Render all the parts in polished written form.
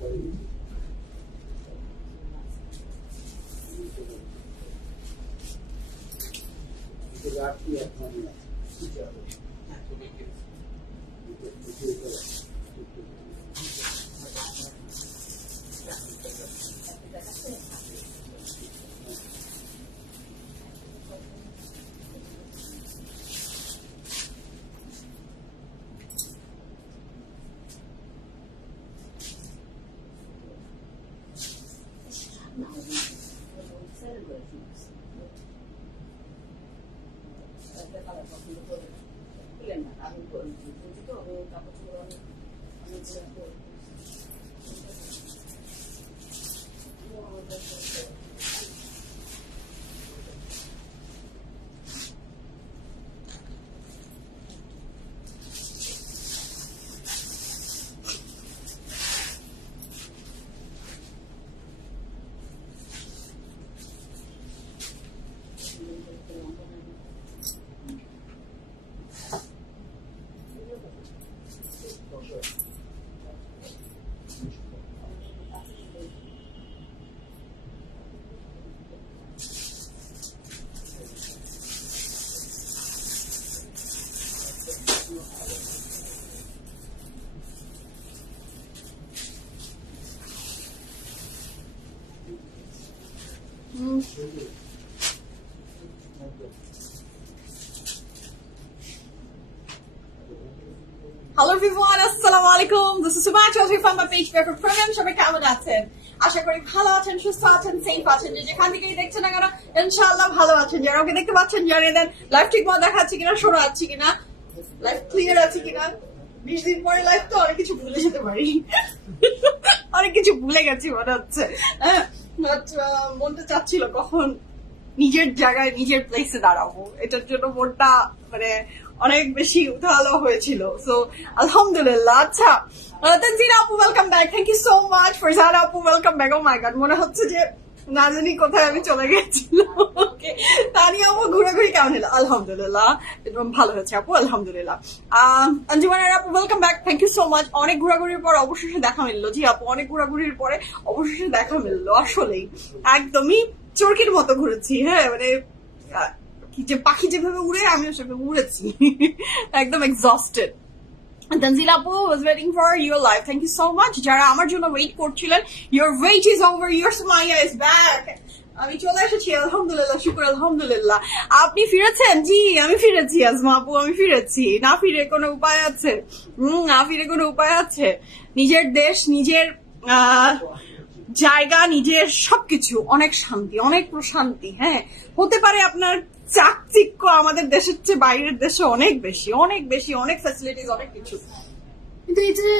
Hello everyone, assalamu alaikum. This is Subha Chaudhary from my page for Premium. সবাই কেমন আছেন? আশা করি ভালো আছেন, সুস্থ আছেন, সেফ আছেন। যেখান থেকে দেখছেন না কেন ইনশাআল্লাহ ভালো আছেন। যারা ওকে দেখতে পাচ্ছেন জানিয়ে দেন লাইভ ঠিকমতো দেখাচ্ছি কিনা, শোনা যাচ্ছে কিনা, লাইভ ক্লিয়ার আছে কিনা। 20 দিন পরে লাইভ তো অনেক কিছু ভুলে যেতে পারি, অনেক কিছু ভুলে গেছি মনে হচ্ছে। মনটা চাচ্ছিল কখন নিজের জায়গায় নিজের প্লেসে দাঁড়াবো, এটার জন্য মনটা মানে অনেক বেশি উঠালো হয়েছিল। সো আলহামদুলিল্লাহ। আচ্ছা, তানজিলা আপু welcome back, thank you so much. Farzana আপু welcome back. Oh my god, মনে হচ্ছে যে না জানি কোথায় আমি চলে গেছিলাম। ওকে, তানিয়া আপু ঘোরাঘুরি কেমন হলো? আলহামদুলিল্লাহ ভালো হয়েছে আপু, আলহামদুলিল্লাহ। আঞ্জুমানা আপু welcome back, thank you so much. অনেক ঘোরাঘুরির পর অবশেষে দেখা মিললো। জি আপু, অনেক ঘোরাঘুরির পরে অবশেষে দেখা মিললো। আসলেই একদমই চরকির মতো ঘুরেছি। হ্যাঁ, মানে যে পাখি যেভাবে উড়ে আমিও সেভাবে উড়েছি, একদম exhausted. Tanzila Apu was waiting for your live. Thank you so much. যারা আমার জন্য ওয়েট করছিলেন, your wait is over, your Sumaya is back. আমি চলে এসেছি, আলহামদুলিল্লাহ, শুকর আলহামদুলিল্লাহ। আপনি ফিরেছেন? জি আমি ফিরেছি আজমা আপু, আমি ফিরেছি। না ফিরে কোনো উপায় আছে? না ফিরে কোনো উপায় আছে? নিজের দেশ, নিজের জায়গা, নিজের সবকিছু, অনেক শান্তি, অনেক প্রশান্তি। হ্যাঁ, হতে পারে আপনার চাকচিক্য আমাদের দেশের চেয়ে বাইরের দেশে অনেক বেশি, অনেক বেশি, অনেক ফ্যাসিলিটিস, অনেক কিছু। কিন্তু এই যে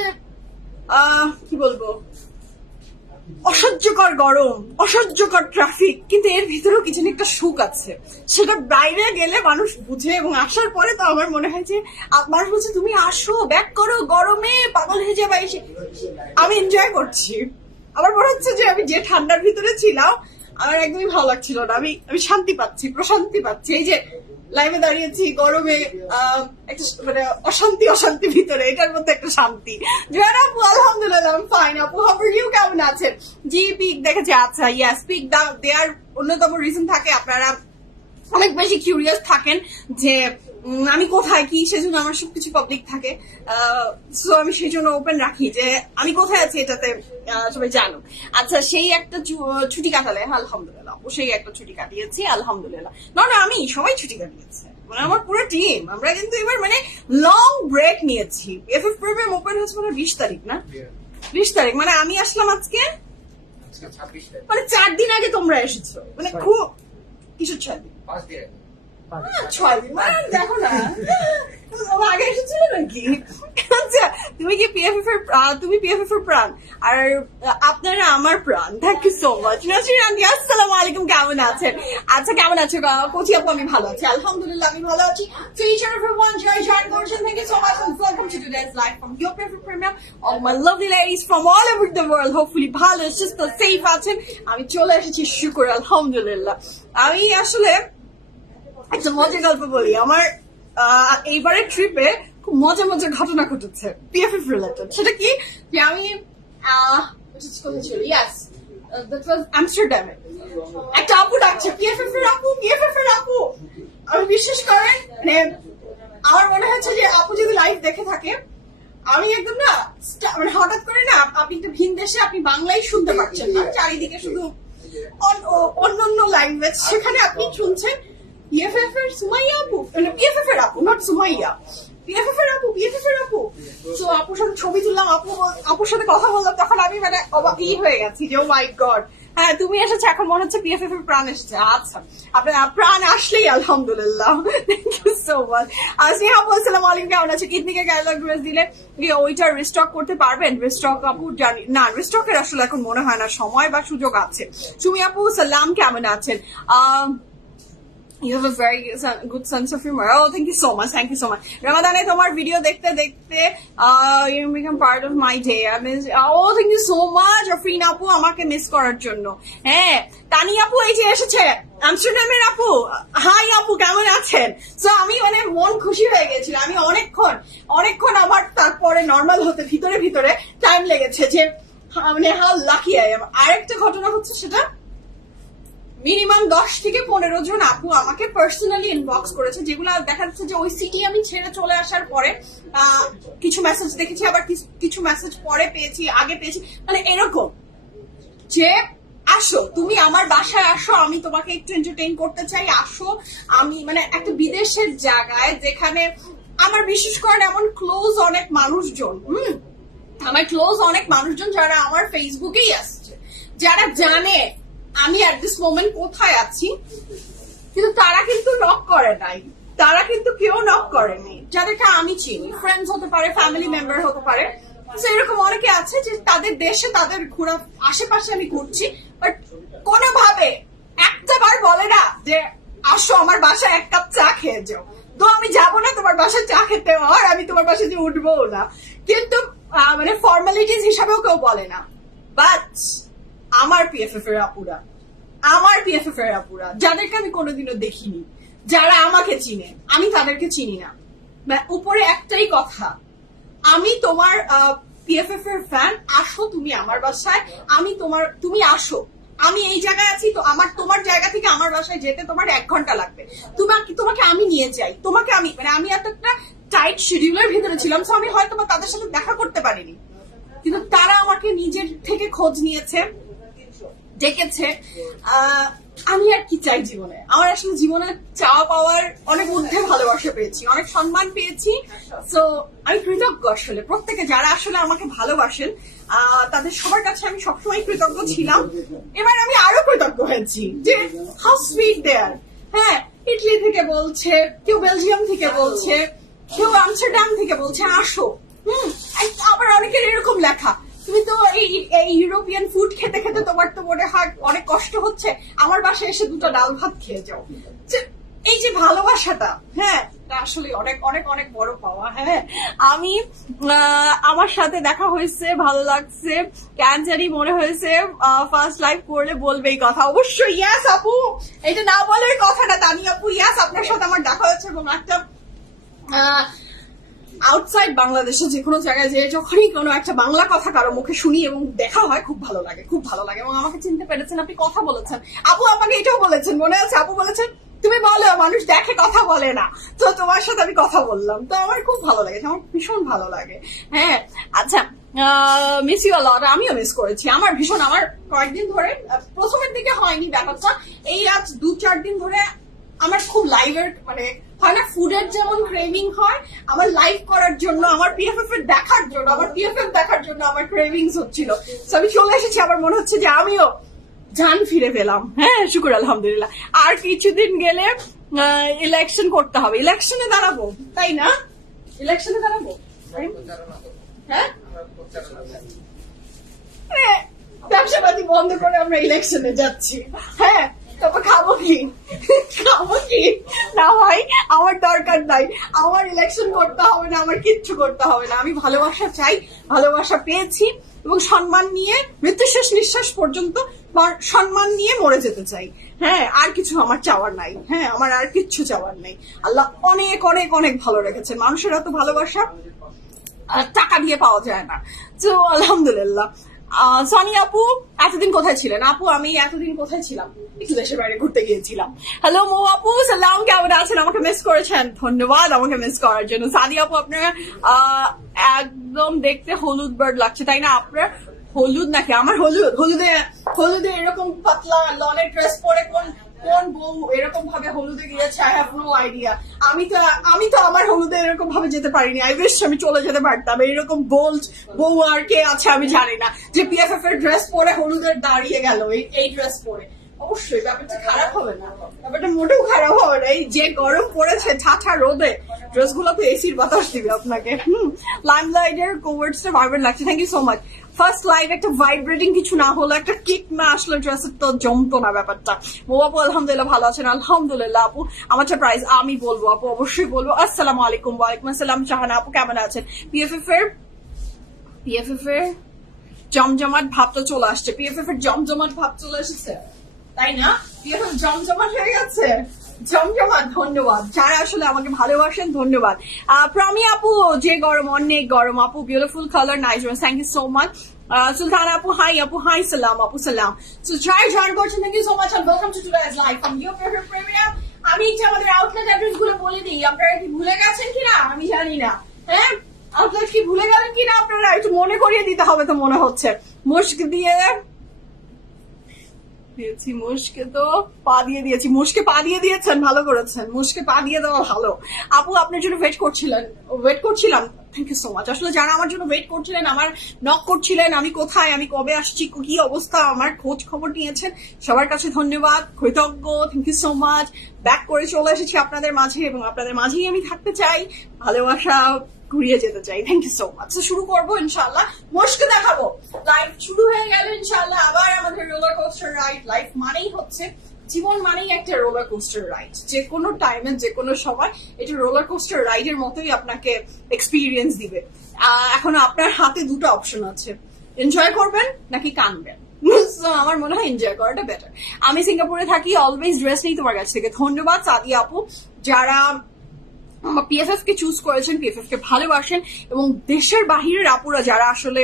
কি বলবো, অসহ্যকর গরম, অসহ্যকর ট্রাফিক, কিন্তু এর ভিতরেও কিছু একটা সুখ আছে। সেটা বাইরে গেলে মানুষ বুঝে, এবং আসার পরে তো আমার মনে হয় যে মানুষ বলছে তুমি আসো, ব্যাক করো, গরমে পাগল হয়ে যাবে। আমি এনজয় করছি। আমার মনে হচ্ছে যে আমি যে ঠান্ডার ভিতরে ছিলাম আমার একদমই ভালো লাগছিল না। আমি শান্তি পাচ্ছি, প্রশান্তি পাচ্ছি। এই যে লাইভে দাঁড়িয়েছি গরমে, একটা মানে অশান্তি ভিতরে, এটার মধ্যে একটা শান্তি। জয়ান আপু আলহামদুলিল্লাহ ফাইন। আপু হাউ আর ইউ, কেমন আছেন? জি পিক দেখেছি। আচ্ছা, ইয়াস পিক দেয়ার অন্যতম রিজন থাকে, আপনারা অনেক বেশি কিউরিয়াস থাকেন যে আমি কোথায় কি, সেজন্য আমার সবকিছু পাবলিক থাকে। সো আমি সেই জন্য ওপেন রাখি যে আমি কোথায় আছি, এটাতে সবাই জানো। আচ্ছা, সেই একটা ছুটি কাটালে আলহামদুলিল্লাহ, সেই একটা ছুটি কাটিয়েছি আলহামদুলিল্লাহ। না আমি সবাই ছুটি কাটিয়েছে, মানে আমার পুরো টিম। আমরা কিন্তু এবার মানে লং ব্রেক নিয়েছি। এফএফ প্রিমিয়াম ওপেন হচ্ছে মানে 20 তারিখ না, 20 তারিখ, মানে আমি আসলাম আজকে মানে 4 দিন আগে তোমরা এসেছো, মানে খুব কিছু 6 দিন, 6 দিন, মানে দেখো না আগে এসেছিল নাকি। আচ্ছা, তুমি কি পিএফএফ এর, তুমি পিএফএফ এর প্রাণ, আর আপনারা আমার প্রাণ। Thank you so much. Nasrin aunty আসসালামু আলাইকুম, কেমন আছেন? আচ্ছা, কেমন আছো কোচি আপু? আমি ভালো আছি আলহামদুলিল্লাহ, আমি ভালো আছি। So each and everyone join করছেন, thank you so much and welcome to today's live from your favorite premium. All my lovely ladies from all over the world, hopefully ভালো, সুস্থ, সেফ আছেন। আমি চলে এসেছি, শুকর আলহামদুলিল্লাহ। আমি আসলে একটা মজার গল্প বলি। আমার এইবারের ট্রিপে খুব মজার ঘটনা ঘটেছে পিএফএফ রিলেটেড। সেটা কি যে আমি কোথায় ছিল, ইয়াস দ্যাট ওয়াজ আমস্টারডামে। একটা আপু ডাকছে পিএফএফ এর আপু, পিএফএফ এর আপু। আমি বিশ্বাস করেন মানে আমার মনে হচ্ছে যে আপু যদি লাইভ দেখে থাকে, আমি একদম না মানে হঠাৎ করে না, আপনি তো ভিন দেশে আপনি বাংলায় শুনতে পাচ্ছেন না, চারিদিকে শুধু অন্য ল্যাঙ্গুয়েজ, সেখানে আপনি শুনছেন পিএফএফ এর সুমাইয়া আপু, পিএফএফ এর আপু, নট সুমাইয়া, পিএফএফ এর আপু, পিএফএফ এর আপু। তো আপুর সাথে ছবি তুললাম, আপুর সাথে কথা বললাম, তখন আমি মানে অবাকই হয়ে গেছি যে ও মাই গড, হ্যাঁ তুমি এসেছো, এখন মনে হচ্ছে পিএফএফ এর প্রাণ এসেছে। আচ্ছা আপনার প্রাণ আসলেই আলহামদুলিল্লাহ, থ্যাংক ইউ সো মাচ। আর স্নেহা বলছিলাম আলিম কেমন আছে, কিডনিকে ক্যাটালগ ড্রেস দিলে ওইটা রিস্টক করতে পারবেন? রিস্টক আপু জানি না, রিস্টকের আসলে এখন মনে হয় না সময় বা সুযোগ আছে। সুমি আপু সালাম কেমন আছেন? You have a very good sense of humor. Oh, thank you so much. Thank you so much. Ramadane, tomar video dekhte dekhte, you become part of my day. I miss. Oh, thank you so much. Afrina apu, amake miss korar jonno. Hey, Tani apu ei je esheche. আমস্টারডামের আপু, hi আপু কেমন আছেন? So আমি মানে মন খুশি হয়ে গেছিল। আমি অনেকক্ষণ আমার তারপরে নর্মাল হতে ভিতরে ভিতরে টাইম লেগেছে যে মানে হাউ লাকি আই এম। আরেকটা ঘটনা হচ্ছে সেটা মিনিমাম 10 থেকে 15 জন আপু আমাকে পার্সোনালি ইনবক্স করেছে, যেগুলো দেখা যাচ্ছে যে ওই সিটি আমি ছেড়ে চলে আসার পরে কিছু মেসেজ দেখেছি, আবার কিছু মেসেজ পরে পেয়েছি, আগে পেয়েছি, মানে এরকম যে আসো তুমি আমার বাসায় আসো, আমি তোমাকে একটু এন্টারটেইন করতে চাই, আসো। আমি মানে একটা বিদেশের জায়গায় যেখানে আমার বিশেষ করে এমন ক্লোজ অনেক মানুষজন, আমার ক্লোজ অনেক মানুষজন যারা আমার ফেসবুকেই আসছে, যারা জানে আমি অ্যাট দিস মোমেন্ট কোথায় আছি, কিন্তু তারা কিন্তু নক করে নাই, তারা কিন্তু কেউ নক করেনি, যাদেরকে আমি চিনি, ফ্রেন্ডস হতে পারে, ফ্যামিলি মেম্বার হতে পারে। এরকম অনেকে আছে যে তাদের দেশে তাদের ঘোরা আশেপাশে আমি ঘুরছি, বাট কোনোভাবে একটা বার বলে না যে আসো আমার বাসায় এক কাপ চা খেয়ে যাও। তো আমি যাবো না তোমার বাসায় চা খেতে, আর আমি তোমার বাসায় যে উঠবো না, কিন্তু মানে ফর্মালিটিজ হিসাবেও কেউ বলে না। বাট আমার পিএফএফ এর আপুরা, যাদেরকে আমি কোনোদিনও দেখিনি, যারা আমাকে চিনে, আমি তাদেরকে চিনি না, উপরে একটাই কথা, আমি তোমার পিএফএফ এর ফ্যান, আসো তুমি আমার বাসায়, তুমি আসো, আমি এই জায়গায় আছি, তো তোমার জায়গা থেকে আমার বাসায় যেতে তোমার 1 ঘন্টা লাগবে, তোমাকে আমি নিয়ে যাই, তোমাকে আমি মানে আমি এত একটা টাইট শিডিউলের ভিতরে ছিলাম, তো আমি হয়তো তাদের সাথে দেখা করতে পারিনি, কিন্তু তারা আমাকে নিজের থেকে খোঁজ নিয়েছে, ডেকেছে। আমি আর কি চাই জীবনে? আমার আসলে জীবনে চাওয়া পাওয়ার অনেক ঊর্ধ্বে ভালোবাসা পেয়েছি, অনেক সম্মান পেয়েছি। তো আমি কৃতজ্ঞ আসলে প্রত্যেকে যারা আসলে আমাকে ভালোবাসেন, তাদের সবার কাছে আমি সবসময় কৃতজ্ঞ ছিলাম। এবার আমি আরো কৃতজ্ঞ হয়েছি যে হাউ সুইট দেয়ার। হ্যাঁ, ইটালি থেকে বলছে, কেউ বেলজিয়াম থেকে বলছে, কেউ আমস্টারডাম থেকে বলছে আসো। আবার অনেকের এরকম লেখা, তুমি তো এই ইউরোপিয়ান ফুড খেতে খেতে তোমার তো মনে হয় অনেক কষ্ট হচ্ছে, আমার বাসায় এসে 2টা ডাল ভাত খেয়ে যাও। এই যে ভালোবাসাটা, হ্যাঁ আসলে অনেক অনেক অনেক বড় পাওয়া। হ্যাঁ, আমি আমার সাথে দেখা হয়েছে, ভালো লাগছে, কেন জানি মনে হয়েছে ফার্স্ট লাইভ করলে বলবে এই কথা। অবশ্যই ইয়াস আপু, এটা না বলার কথা না। তানি আপু ইয়াস, আপনার সাথে আমার দেখা হয়েছে, এবং একটা আউটসাইড বাংলাদেশে যে কোনো জায়গায় যে যখনই কোনো একটা বাংলা কথা কারো মুখে শুনি এবং দেখা হয়, খুব ভালো লাগে, খুব ভালো লাগে। এবং আমাকে চিনতে পেরেছেন, আপনি কথা বলেছেন, আপু আমাকে এটাও বলেছেন, মনে আছে আপু বলেছেন তুমি বলো মানুষ দেখে কথা বলে না, তো তোমার সাথে আমি কথা বললাম, তো আমার খুব ভালো লাগে, আমার ভীষণ ভালো লাগে। হ্যাঁ আচ্ছা, মিস ইউ লট, আমিও মিস করেছি। আমার ভীষণ, আমার কয়েকদিন ধরে, প্রথমের দিকে হয়নি ব্যাপারটা, এই আজ 2-4 দিন ধরে আমার খুব লাইভের মানে হয় না, ফুডের যেমন ক্রেভিং হয়, আমার লাইভ করার জন্য, আমার পিএফএফ এর দেখার জন্য, আমার পিএফএফ দেখার জন্য আমার ক্রেভিংস হচ্ছিল। আমি চলে এসেছি, আবার মনে হচ্ছে যে আমিও জান ফিরে পেলাম। হ্যাঁ শুকুর আলহামদুলিল্লাহ। আর কিছুদিন গেলে ইলেকশন করতে হবে, ইলেকশনে দাঁড়াবো, তাই না? ইলেকশনে দাঁড়াবো, হ্যাঁ ব্যবসাপাতি বন্ধ করে আমরা ইলেকশনে যাচ্ছি। হ্যাঁ তারপর খাবো কি না ভাই, আমার দরকার নাই, আমার ইলেকশন করতে হবে না, আমার কিচ্ছু করতে হবে না। আমি ভালোবাসা চাই, ভালোবাসা পেয়েছি, এবং সম্মান নিয়ে মৃত্যু শেষ নিঃশ্বাস পর্যন্ত সম্মান নিয়ে মরে যেতে চাই। হ্যাঁ আর কিছু আমার চাওয়ার নাই, হ্যাঁ আমার আর কিচ্ছু চাওয়ার নেই। আল্লাহ অনেক অনেক অনেক ভালো রেখেছে, মানুষের এত ভালোবাসা টাকা দিয়ে পাওয়া যায় না। তো আলহামদুলিল্লাহ। সনি আপু এতদিন কোথায় ছিলেন? আপু আমি এতদিন কোথায় ছিলাম? একটু দেশের বাইরে ঘুরতে গিয়েছিলাম। হ্যালো মৌ আপু, সালাম, কেমন আছেন? আমাকে মিস করেছেন? ধন্যবাদ আমাকে মিস করার জন্য। সাদি আপু আপনার একদম দেখতে হলুদ বার্ড লাগছে, তাই না? আপনার হলুদ নাকি? আমার হলুদে এরকম পাতলা লনের ড্রেস পরে কোন বউ এরকম ভাবে হলুদে গিয়েছে? I have no idea. আমি তো আমার হলুদে এরকম ভাবে যেতে পারিনি। আই উইশ আমি চলে যেতে পারতাম। এরকম বোল্ড বউ আর কে আছে আমি জানি না, যে পিএফএফ এর ড্রেস পরে হলুদের দাঁড়িয়ে গেল এই ড্রেস পরে। অবশ্যই ব্যাপারটা খারাপ হবে না, ব্যাপারটা মোটেও খারাপ হবে না। এই যে গরম পড়েছে ঠাঠা রোদে, ড্রেস গুলো তো এসির বাতাস দিবে আপনাকে। লাইমলাইটের কোভার্ডসটা ভাইব্রেন্ট লাগছে, thank you so much. First light একটা ভাইব্রেটিং কিছু না হলো, একটা কিক না আসলে ড্রেসের তো জমতো না ব্যাপারটা। ও আপু আলহামদুলিল্লাহ ভালো আছেন? আলহামদুলিল্লাহ আপু। আমার প্রাইজ আমি বলবো আপু, অবশ্যই বলবো। আসসালামু আলাইকুম। ওয়ালাইকুম আসসালাম। শাহানা আপু কেমন আছেন? পিএফএফ এর জমজমাট ভাবটা চলে আসছে। পিএফএফ এর জমজমাট ভাব চলে এসেছে, তাই না? পিএফএফ জমজমাট হয়ে গেছে, জমজমাট। ধন্যবাদ যারা আসলে আমাকে ভালোবাসেন, ধন্যবাদ। প্রমি আপু যে গরম, অনেক গরম আপু, beautiful colour, nice, thank you so much. Sultan আপু হাই, আপু হাই, সালাম আপু, সালাম। সো যারা জয়েন করছেন, thank you so much and welcome to today's live from your favourite premium. আমি আমাদের আউটলেট অ্যাড্রেস গুলো বলে দিই, আপনারা কি ভুলে গেছেন কিনা আমি জানি না। হ্যাঁ, আউটলেট কি ভুলে গেলেন কিনা আপনারা? একটু মনে করিয়ে দিতে হবে তো মনে হচ্ছে। মুশক দিয়ে দিয়েছি, মুশকে তো পা দিয়ে দিয়েছি। মুশকে পা দিয়ে দিয়েছেন, ভালো করেছেন। মুশকে পা দিয়ে দেওয়া ভালো। আপু আপনার জন্য ওয়েট করছিলাম। Thank you so much. আসলে যারা আমার জন্য ওয়েট করছিলেন, আমার নক করছিলেন, আমি কোথায়, আমি কবে আসছি, কি অবস্থা, আমার খোঁজ খবর নিয়েছেন, সবার কাছে ধন্যবাদ, কৃতজ্ঞ। Thank you so much. Back করে চলে এসেছি আপনাদের মাঝে এবং আপনাদের মাঝেই আমি থাকতে চাই, ভালোবাসা ঘুরিয়ে যেতে চাই। Thank you so much. শুরু করবো ইনশাল্লাহ, মুশকে দেখাবো। লাইফ শুরু হয়ে গেল ইনশাল্লাহ, আবার আমাদের রোলার কোস্টার রাইড। লাইফ মানেই হচ্ছে, জীবন মানেই একটা রোলার কোস্টার রাইড। যে কোনো টাইমে, যে কোনো সময় এটা রোলার কোস্টার রাইডের মতোই আপনাকে এক্সপিরিয়েন্স দিবে। এখন আপনার হাতে দুটো অপশন আছে, এনজয় করবেন নাকি কানবেন। আমার মনে হয় এনজয় করাটা বেটার। আমি সিঙ্গাপুরে থাকি, অলওয়েজ ড্রেস নেই তোমার কাছ থেকে। ধন্যবাদ সাদিয়া আপু, যারা পিএফএফ কে চুজ করেছেন, পিএফএফ কে ভালোবাসেন, এবং দেশের বাহিরের আপুরা যারা আসলে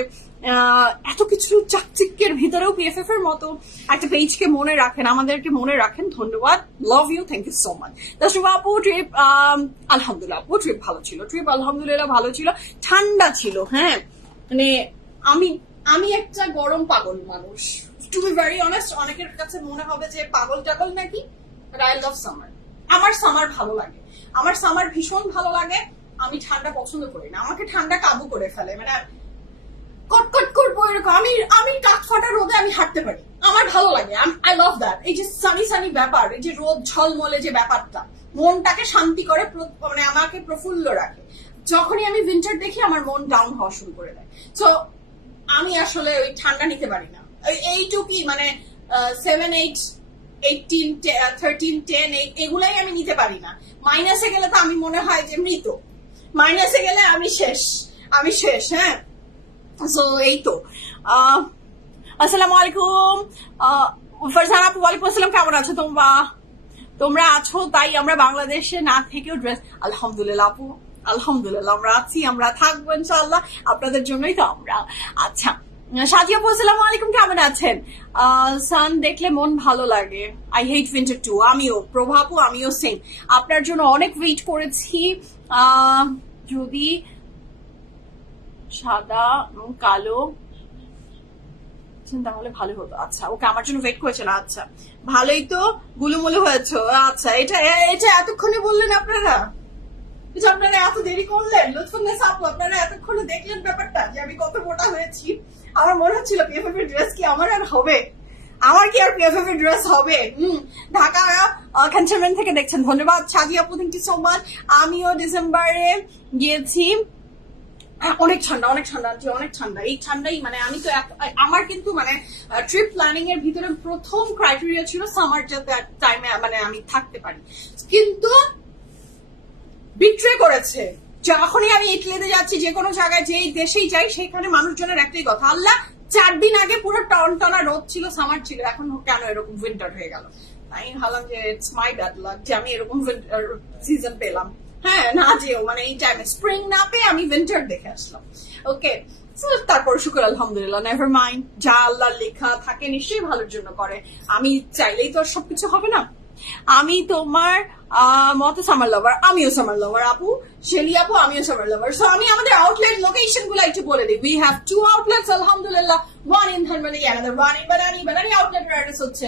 এত কিছু চাকচিক্যের ভিতরেও পিএফএফ এর মতো একটা পেজকে মনে রাখেন, আমাদেরকে মনে রাখেন। ধন্যবাদ, love you, thank you so much. Tasrifa আপু ট্রিপ আলহামদুলিল্লাহ আপু ট্রিপ ভালো ছিল, ট্রিপ আলহামদুলিল্লাহ ভালো ছিল, ঠান্ডা ছিল। হ্যাঁ মানে আমি একটা গরম পাগল মানুষ, টু বি ভেরি অনেস্ট। অনেকের কাছে মনে হবে যে পাগল টাগল নাকি, বাট আই লাভ সামার। আমার সামার ভালো লাগে, আমার সামার ভীষণ ভালো লাগে। আমি ঠান্ডা পছন্দ করি না, আমাকে ঠান্ডা কাবু করে ফেলে। মানে কটকট করবো এরকম, আমি কাঠ ফাটা রোদে আমি হাঁটতে পারি, আমার ভালো লাগে। I love that. এই যে সানি ব্যাপার, এই যে রোদ ঝলমলে যে ব্যাপারটা মনটাকে শান্তি করে, মানে আমাকে প্রফুল্ল রাখে। যখনই আমি উইন্টার দেখি আমার মন ডাউন হওয়া শুরু করে দেয়। সো আমি আসলে ওই ঠান্ডা নিতে পারি না। এইটুকুই মানে 7, 8, 18, 13, 10 এগুলাই আমি নিতে পারি না। মাইনাসে গেলে তো আমি মনে হয় যে মৃত, মাইনাসে গেলে আমি শেষ। হ্যাঁ, সো এই তো। আসসালামু আলাইকুম ফারজানা আপু, ওয়ালাইকুম আসসালাম, কেমন আছো তোমরা আছো? তাই আমরা বাংলাদেশে না থেকেও ড্রেস, আলহামদুলিল্লাহ আপু, আলহামদুলিল্লাহ আমরা আছি, আমরা থাকবো ইনশাআল্লাহ, আপনাদের জন্যই তো আমরা। আচ্ছা সাজিয়া আপু আসসালামু আলাইকুম, কেমন আছেন? সান দেখলে মন ভালো লাগে। I hate winter too. আমিও, প্রভাপু আমিও সেম। আপনার জন্য অনেক ওয়েট করেছি। যদি সাদা এবং কালো তাহলে ভালো হতো। আচ্ছা ওকে, আমার জন্য ওয়েট করেছেন। আচ্ছা ভালোই তো, গুলুমুলু হয়েছে। আচ্ছা এটা এতক্ষণে বললেন আপনারা, আপনারা এত দেরি করলেন। লুৎফুন্নেসা আপু, আপনারা এতক্ষণে দেখলেন ব্যাপারটা যে আমি কত মোটা হয়েছি। আমার মনে হচ্ছিল পিএফএফ এর ড্রেস কি আমার আর হবে, আমার কি আর পিএফএফ এর ড্রেস হবে। ঢাকা ক্যান্টনমেন্ট থেকে দেখছেন, ধন্যবাদ। সাজিয়া আপু থ্যাংক ইউ সো মাচ। আমিও ডিসেম্বরে গিয়েছি, অনেক ঠান্ডা। এই ঠান্ডাই মানে আমি তো আমার কিন্তু মানে ট্রিপ প্ল্যানিং এর ভিতরে প্রথম ক্রাইটেরিয়া ছিল সামার টাইমে মানে আমি থাকতে পারি, কিন্তু বিট্রে করেছে। যখনই আমি ইটালিতে যাচ্ছি, যে কোনো জায়গায় যেই দেশেই যাই, সেখানে মানুষজনের একটাই কথা, আল্লাহ 4 দিন আগে পুরো টনটনা রোদ ছিল, সামার ছিল, এখন কেন এরকম উইন্টার হয়ে গেল। আমি ভাবলাম যে ইটস মাই ব্যাড লাক যে আমি এরকম সিজন পেলাম। হ্যাঁ না যেও মানে এই টাইমে স্প্রিং না পেয়ে আমি উইন্টার দেখে আসলাম। ওকে তারপর শুকর আলহামদুলিল্লাহ, নেভার মাইন্ড, যা আল্লাহর লেখা থাকে নিশ্চয়ই ভালোর জন্য করে। আমি চাইলেই তো আর সবকিছু হবে না। আমি তোমার মতো সামার লাভার, আমিও সামার লাভার আপু, শেলি আপু আমিও সামার লাভার। সো আমি আমাদের আউটলেট লোকেশন গুলো একটু বলে দিই। উই হ্যাভ 2 outlets আলহামদুলিল্লাহ, one in Dhanmani, another one in Banani. Banani outlet address হচ্ছে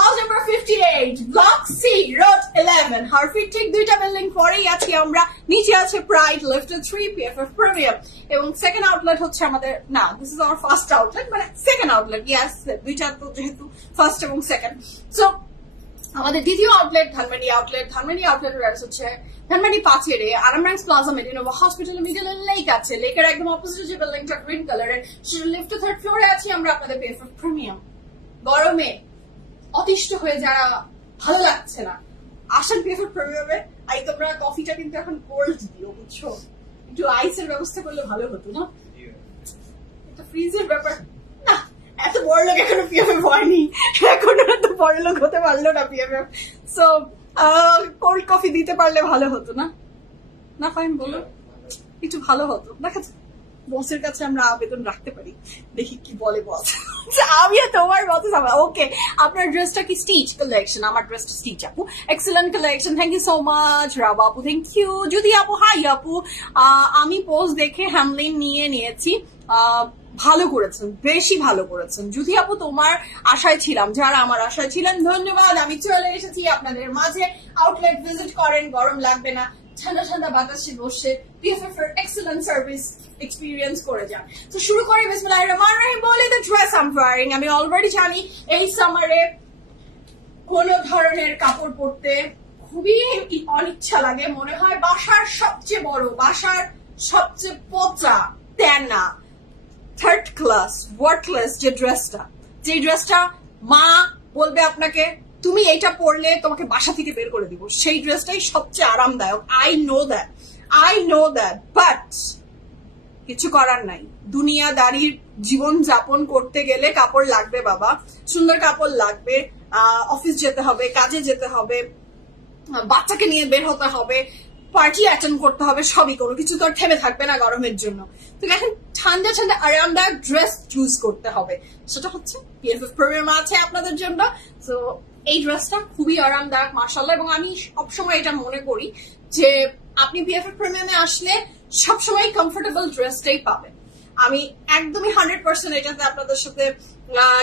House number 58, Block C, Road 11, Harfit ঠিক 2টা বিল্ডিং পরেই আছি আমরা। নিচে আছে Pride, Lifted 3, PFF Premium, এবং সেকেন্ড আউটলেট হচ্ছে আমাদের, না this is our first outlet, মানে সেকেন্ড আউটলেট, ইয়েস, দুইটা তো যেহেতু ফার্স্ট এবং সেকেন্ড। সো আমাদের দ্বিতীয় outlet Dhanmondi outlet. Dhanmondi outlet হচ্ছে ধানমন্ডি 5-এ Arambagh plaza Medinova hospital middle lake আছে। লেকের একদম অপোজিট যে বিল্ডিংটা গ্রিন কালারের, সেটা লিফট 3rd ফ্লোরে আছি আমরা। আপনাদের PFF প্রিমিয়াম। গরমে অতিষ্ঠ হয়ে যারা ভালো লাগছে না, আসেন PFF প্রিমিয়ামে। আই তোমরা কফিটা কিন্তু এখন কোল্ড দিও, বুঝছো? একটু আইসের ব্যবস্থা করলে ভালো হতো না? এটা ফ্রিজের ব্যাপার না। এত বড় লোক এখনো PFF হয়নি, এখনো এত বড় লোক হতে পারলো না PFF। সো কোল্ড কফি দিতে পারলে ভালো হতো না? না ফাইন, বলো একটু ভালো হতো। দেখা বসের কাছে আমরা আবেদন রাখতে পারি, দেখি কি বলে বস। আমি তোমার মতো ওকে। আপনার ড্রেসটা কি স্টিচ কালেকশন? আমার ড্রেসটা স্টিচ আপু, excellent collection, thank you so much. Raba আপু থ্যাংক ইউ। যদি আপু হাই আপু, আমি পোস্ট দেখে হ্যামলিন নিয়ে নিয়েছি, ভালো করেছেন, বেশি ভালো করেছেন। যদি আপু তোমার আশায় ছিলাম, যারা আমার আশায় ছিলেন, ধন্যবাদ। আমি চলে এসেছি আপনাদের মাঝে। আউটলেট ভিজিট করেন, গরম লাগবে না, ঠান্ডা ঠান্ডা বাতাসে বসে PFF এর এক্সেলেন্ট সার্ভিস এক্সপিরিয়েন্স করে যান। তো শুরু করি বিসমিল্লাহির রহমানির রহিম বলে, the dress I am wearing. আমি অলরেডি জানি এই সামারে কোন ধরনের কাপড় পরতে খুবই অনিচ্ছা লাগে, মনে হয় বাসার সবচেয়ে বড়, বাসার সবচেয়ে পচা, তেনা, থার্ড ক্লাস, ওয়ার্থলেস যে ড্রেসটা মা বলবে আপনাকে তুমি এইটা পরলে তোমাকে বাসা থেকে বের করে দিব, সেই ড্রেসটাই সবচেয়ে আরামদায়ক। আই নো দ্যাট, বাট কিছু করার নাই। দুনিয়াদারির জীবন যাপন করতে গেলে কাপড় লাগবে বাবা, সুন্দর কাপড় লাগবে। অফিস যেতে হবে, কাজে যেতে হবে, বাচ্চাকে নিয়ে বের হতে হবে, পার্টি অ্যাটেন্ড করতে হবে, সবই কোনো কিছু তো থেমে থাকবে না গরমের জন্য। তো এখন ঠান্ডা ঠান্ডা আরামদায়ক ড্রেস চুজ করতে হবে, সেটা হচ্ছে PFF প্রিমিয়াম আছে আপনাদের জন্য। তো এই ড্রেসটা খুবই আরামদায়ক মাশাআল্লাহ, এবং আমি সবসময় এটা মনে করি যে আপনি PFF প্রিমিয়ামে আসলে সবসময় কমফোর্টেবল ড্রেসটাই পাবেন। আমি একদমই 100% এটাতে আপনাদের সাথে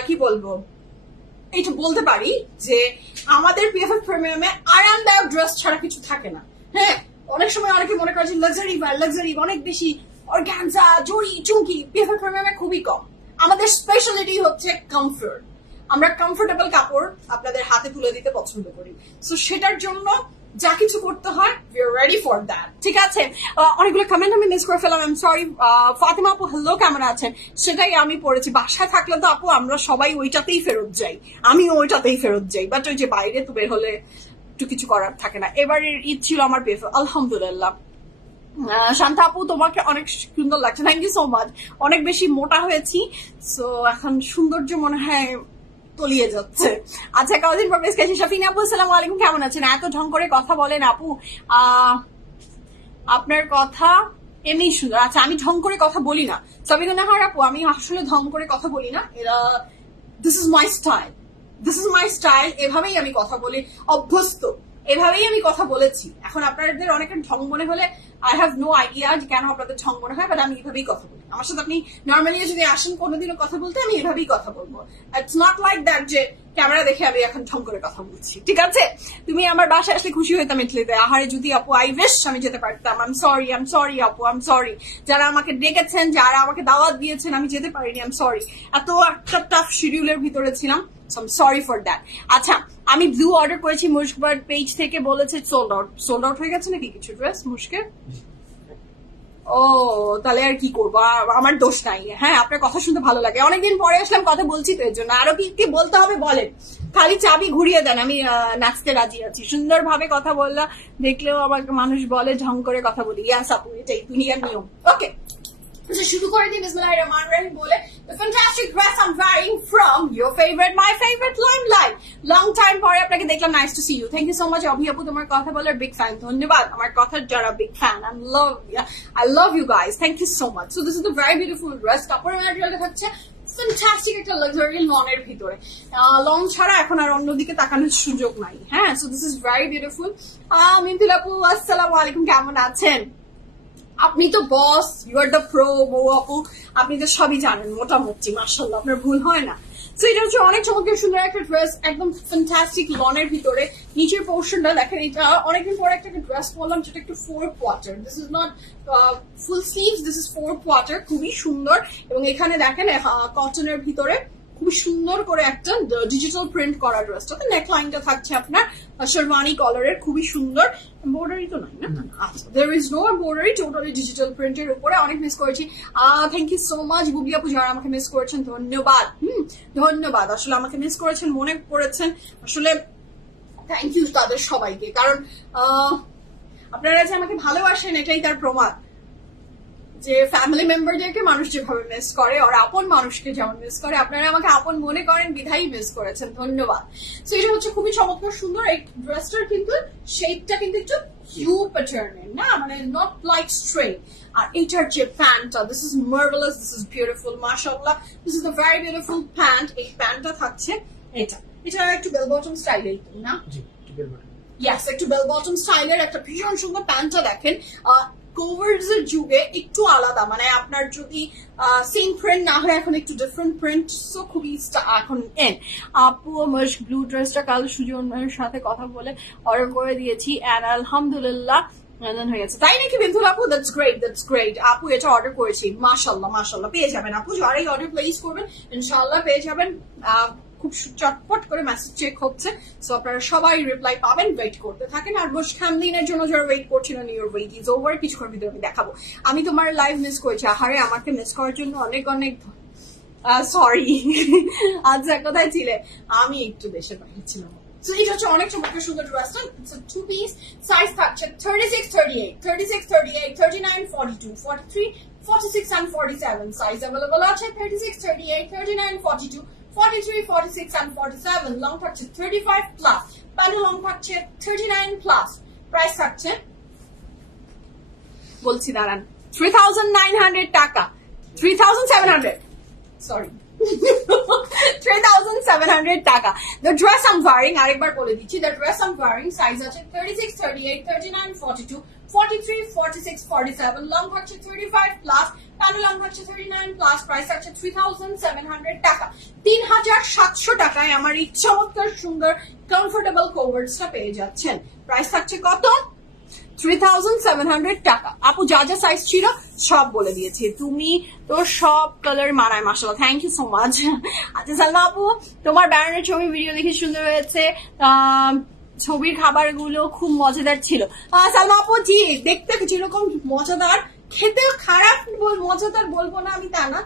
কি বলবো, এটা বলতে পারি যে আমাদের PFF প্রিমিয়ামে আরামদায়ক ড্রেস ছাড়া কিছু থাকে না। হ্যাঁ, অনেক সময় অনেকে মনে করে যে লাক্সারি অনেক বেশি, অর্গানজা, জড়ি, চুমকি, PFF প্রিমিয়ামে খুবই কম। আমাদের স্পেশালিটি হচ্ছে কমফোর্ট। আমরা কমফোর্টেবল কাপড় আপনাদের হাতে তুলে দিতে পছন্দ করি। সো সেটার জন্য যা কিছু করতে হয়, we are ready for that. ঠিক আছে, অনেকগুলো কমেন্ট আমি মিস করে ফেলাম, আই এম সরি। ফাতিমা আপু হ্যালো, কেমন আছেন? সেটাই আমি পড়েছি। বাসায় থাকলে তো আপু আমরা সবাই ওইটাতেই ফেরত যাই, আমিও ওইটাতেই ফেরত যাই, বাট ওই যে বাইরে তো বের হলে একটু কিছু করার থাকে না। এবারের ঈদ ছিল আমার PFF আলহামদুলিল্লাহ। শান্তা আপু তোমাকে অনেক সুন্দর লাগছে, থ্যাংক ইউ সো মাচ। অনেক বেশি মোটা হয়েছি, সো এখন সৌন্দর্য মনে হয় তলিয়ে যাচ্ছে। আচ্ছা, কদিন পর বেশ গেছি। শাফিনা আপু আসসালামু আলাইকুম, কেমন আছেন? এত ঢং করে কথা বলেন আপু, আপনার কথা এমনি সুন্দর। আচ্ছা, আমি ঢং করে কথা বলি না সাবিনা নাহার আপু, আমি আসলে ঢং করে কথা বলি না। দিস ইজ মাই স্টাইল, এভাবেই আমি কথা বলি, অভ্যস্ত, এভাবেই আমি কথা বলেছি। এখন আপনাদের অনেকের ঢং মনে হলে আই হ্যাভ নো আইডিয়া যে কেন আপনাদের ঢং মনে হয়, বাট আমি এভাবেই কথা বলি। আমার সাথে আপনি নর্মালি যদি আসেন কোনোদিনও কথা বলতে, আমি এভাবেই কথা বলবো। ইটস নট লাইক দ্যাট যে ক্যামেরা দেখে আমি এখন ঢং করে কথা বলছি। ঠিক আছে, তুমি আমার বাসায় আসলে খুশি হইতাম ইটলিতে। আহারে যদি আপু, আই উইশ আমি যেতে পারতাম। আই এম সরি আপু, আই এম সরি। যারা আমাকে ডেকেছেন, যারা আমাকে দাওয়াত দিয়েছেন, আমি যেতে পারিনি, আই এম সরি। এত একটা টাফ শিডিউলের ভিতরে ছিলাম, so I am sorry for that. আচ্ছা, আমি ব্লু অর্ডার করেছি মুশকবার্ড পেজ থেকে, বলেছে সোল্ড আউট হয়ে গেছে নাকি কিছু ড্রেস মুশকের? ও তাহলে আর কি করবো, আমার দোষ নাই। হ্যাঁ, আপনার কথা শুনতে ভালো লাগে, অনেকদিন পরে আসলাম, কথা বলছি তো এর জন্য। আরো কি বলতে হবে বলেন, খালি চাবি ঘুরিয়ে দেন, আমি নাচতে রাজি আছি। সুন্দরভাবে কথা বললা দেখলেও আমাকে মানুষ বলে ঢং করে কথা বলি। ইয়াস আপু, এটাই দুনিয়ার নিয়ম। ওকে, শুরু করে দিই বিসমিল্লাহির রহমানির রহিম বলে, the fantastic dress I'm wearing from my favorite Limelight. Long time পরে আপনাকে দেখলাম, nice to see you. Thank you so much Avi আপু, তোমার কথা বলার বিগ ফ্যান। ধন্যবাদ আমার কথার যারা big fan. I love you guys. Thank you so much. So this is the very beautiful dress. কাপড়ের ম্যাটেরিয়ালটা থাকছে ফ্যান্টাস্টিক একটা লাক্সারি লনের ভিতরে। লং ছাড়া এখন আর অন্যদিকে তাকানোর সুযোগ নাই। হ্যাঁ, so this is very beautiful. Mintul আপু আসসালামু আলাইকুম, কেমন আছেন? আপনি তো boss, you are the pro বউ আপু, আপনি তো সবই জানেন মোটামুটি, মাশাআল্লাহ আপনার ভুল হয় না। সো এটা হচ্ছে অনেক চমৎকার সুন্দর একটা ড্রেস, একদম ফ্যান্টাস্টিক লনের ভিতরে। নিচের পোর্শনটা দেখেন, এটা অনেকদিন পরে একটা ড্রেস পরলাম যেটা একটু 4 quarter. This is not full sleeves, this is 4 quarter, খুবই সুন্দর। এবং এখানে দেখেন কটনের ভিতরে খুবই সুন্দর করে একটা ডিজিটাল প্রিন্ট করা ড্রেসটা, নেক লাইনটা থাকছে আপনার শেরওয়ানি কালারের, খুবই সুন্দর। এমব্রয়ডারি তো নাই না? আচ্ছা, there is no embroidery, totally digital প্রিন্টের উপরে। অনেক মিস করেছি, thank you so much Bubly আপু, যারা আমাকে মিস করেছেন ধন্যবাদ। ধন্যবাদ, আসলে আমাকে মিস করেছেন, মনে করেছেন, আসলে থ্যাংক ইউ তাদের সবাইকে। কারণ আপনারা যে আমাকে ভালোবাসেন এটাই তার প্রমাণ যে ফ্যামিলি মেম্বারদেরকে মানুষ যেভাবে মিস করে, আর আপন মানুষকে যেমন মিস করে, আপনারা আমাকে আপন মনে করেন বিধাই মিস করেছেন, ধন্যবাদ। সো এটা হচ্ছে খুবই চমৎকার সুন্দর। এই ড্রেসটার কিন্তু শেপটা কিন্তু একটু ইউ প্যাটার্নের, না মানে নট লাইক স্ট্রেট। আর এইটার যে প্যান্টটা, this is marvellous, this is beautiful, মাশাআল্লাহ, this is the very beautiful pant. এই প্যান্টটা থাকছে এটা একটু বেল বটম স্টাইলের, না? ইয়েস, একটু বেল বটম স্টাইলের একটা ভীষণ সুন্দর প্যান্টটা দেখেন। কোভার্স এর যুগে একটু আলাদা, মানে আপনার যদি সেম প্রিন্ট না হয়, এখন একটু ডিফারেন্ট প্রিন্ট, সো খুবই এখন আপু আমার ব্লু ড্রেসটা কাল সুজনের সাথে কথা বলে অর্ডার করে দিয়েছি, এন্ড আলহামদুলিল্লাহ হয়ে গেছে। তাই নাকি বিন্দুল আপু? দ্যাটস গ্রেট আপু, এটা অর্ডার করেছি, মাশাআল্লাহ পেয়ে যাবেন আপু, যারাই অর্ডার প্লেস করবেন ইনশাআল্লাহ পেয়ে যাবেন। খুব চটপট করে মেসেজ চেক হচ্ছে, সো আপনারা সবাই রিপ্লাই পাবেন, ওয়েট করতে থাকেন। আর মুশখামদিনের জন্য যারা ওয়েট করছিলেন, ইউর ওয়েট ইজ ওভার, কিছুক্ষণ ভিতরে আমি দেখাবো। আমি তোমার লাইভ মিস করেছি, আহারে আমাকে মিস করার জন্য অনেক সরি। আচ্ছা, কোথায় ছিলে? আমি একটু দেশের বাইরে ছিলাম। So এটা হচ্ছে অনেক চমৎকার সুন্দর ড্রেসটা। ইটস আ 2 piece, সাইজ থাকছে 36, 38, 36, 38, 39, 42, 43, 46 and 47 সাইজ अवेलेबल আছে। 36, 38, 39, 42, 43, 46 and 47, লং থাকছে 35 প্লাস, প্যান্ট লং থাকছে 39 প্লাস। প্রাইস থাকছে, বলছি দাঁড়ান, 3,900 টাকা, 3,700, সরি 3,700 টাকা। The dress I'm wearing, আরেকবার বলে দিচ্ছি, the dress I'm wearing size আছে 36, 38, 39, 42, 43, 46, 47, লং থাকছে 35 প্লাস, প্যান্ট লং থাকছে 39 প্লাস। প্রাইস আছে 3,700 টাকা। 3,700 টাকায় আমার এই চমৎকার সুন্দর কমফোর্টেবল কোভার্সটা পেয়ে যাচ্ছেন। প্রাইস থাকছে কত? 3,700 টাকা। আপু যা যা সাইজ ছিল সব বলে দিয়েছি, তুমি তো সব কালার মানায়, মাশাআল্লাহ, থ্যাংক ইউ সো মাচ। আচ্ছা সালমা আপু, তোমার ব্যানারের ছবি ভিডিও দেখে সুন্দর হয়েছে, ছবির খাবারগুলো খুব মজাদার ছিল। সালমা আপু জি, দেখতে যেরকম মজাদার, খেতে খারাপ মজাদার বলবো না আমি তা না,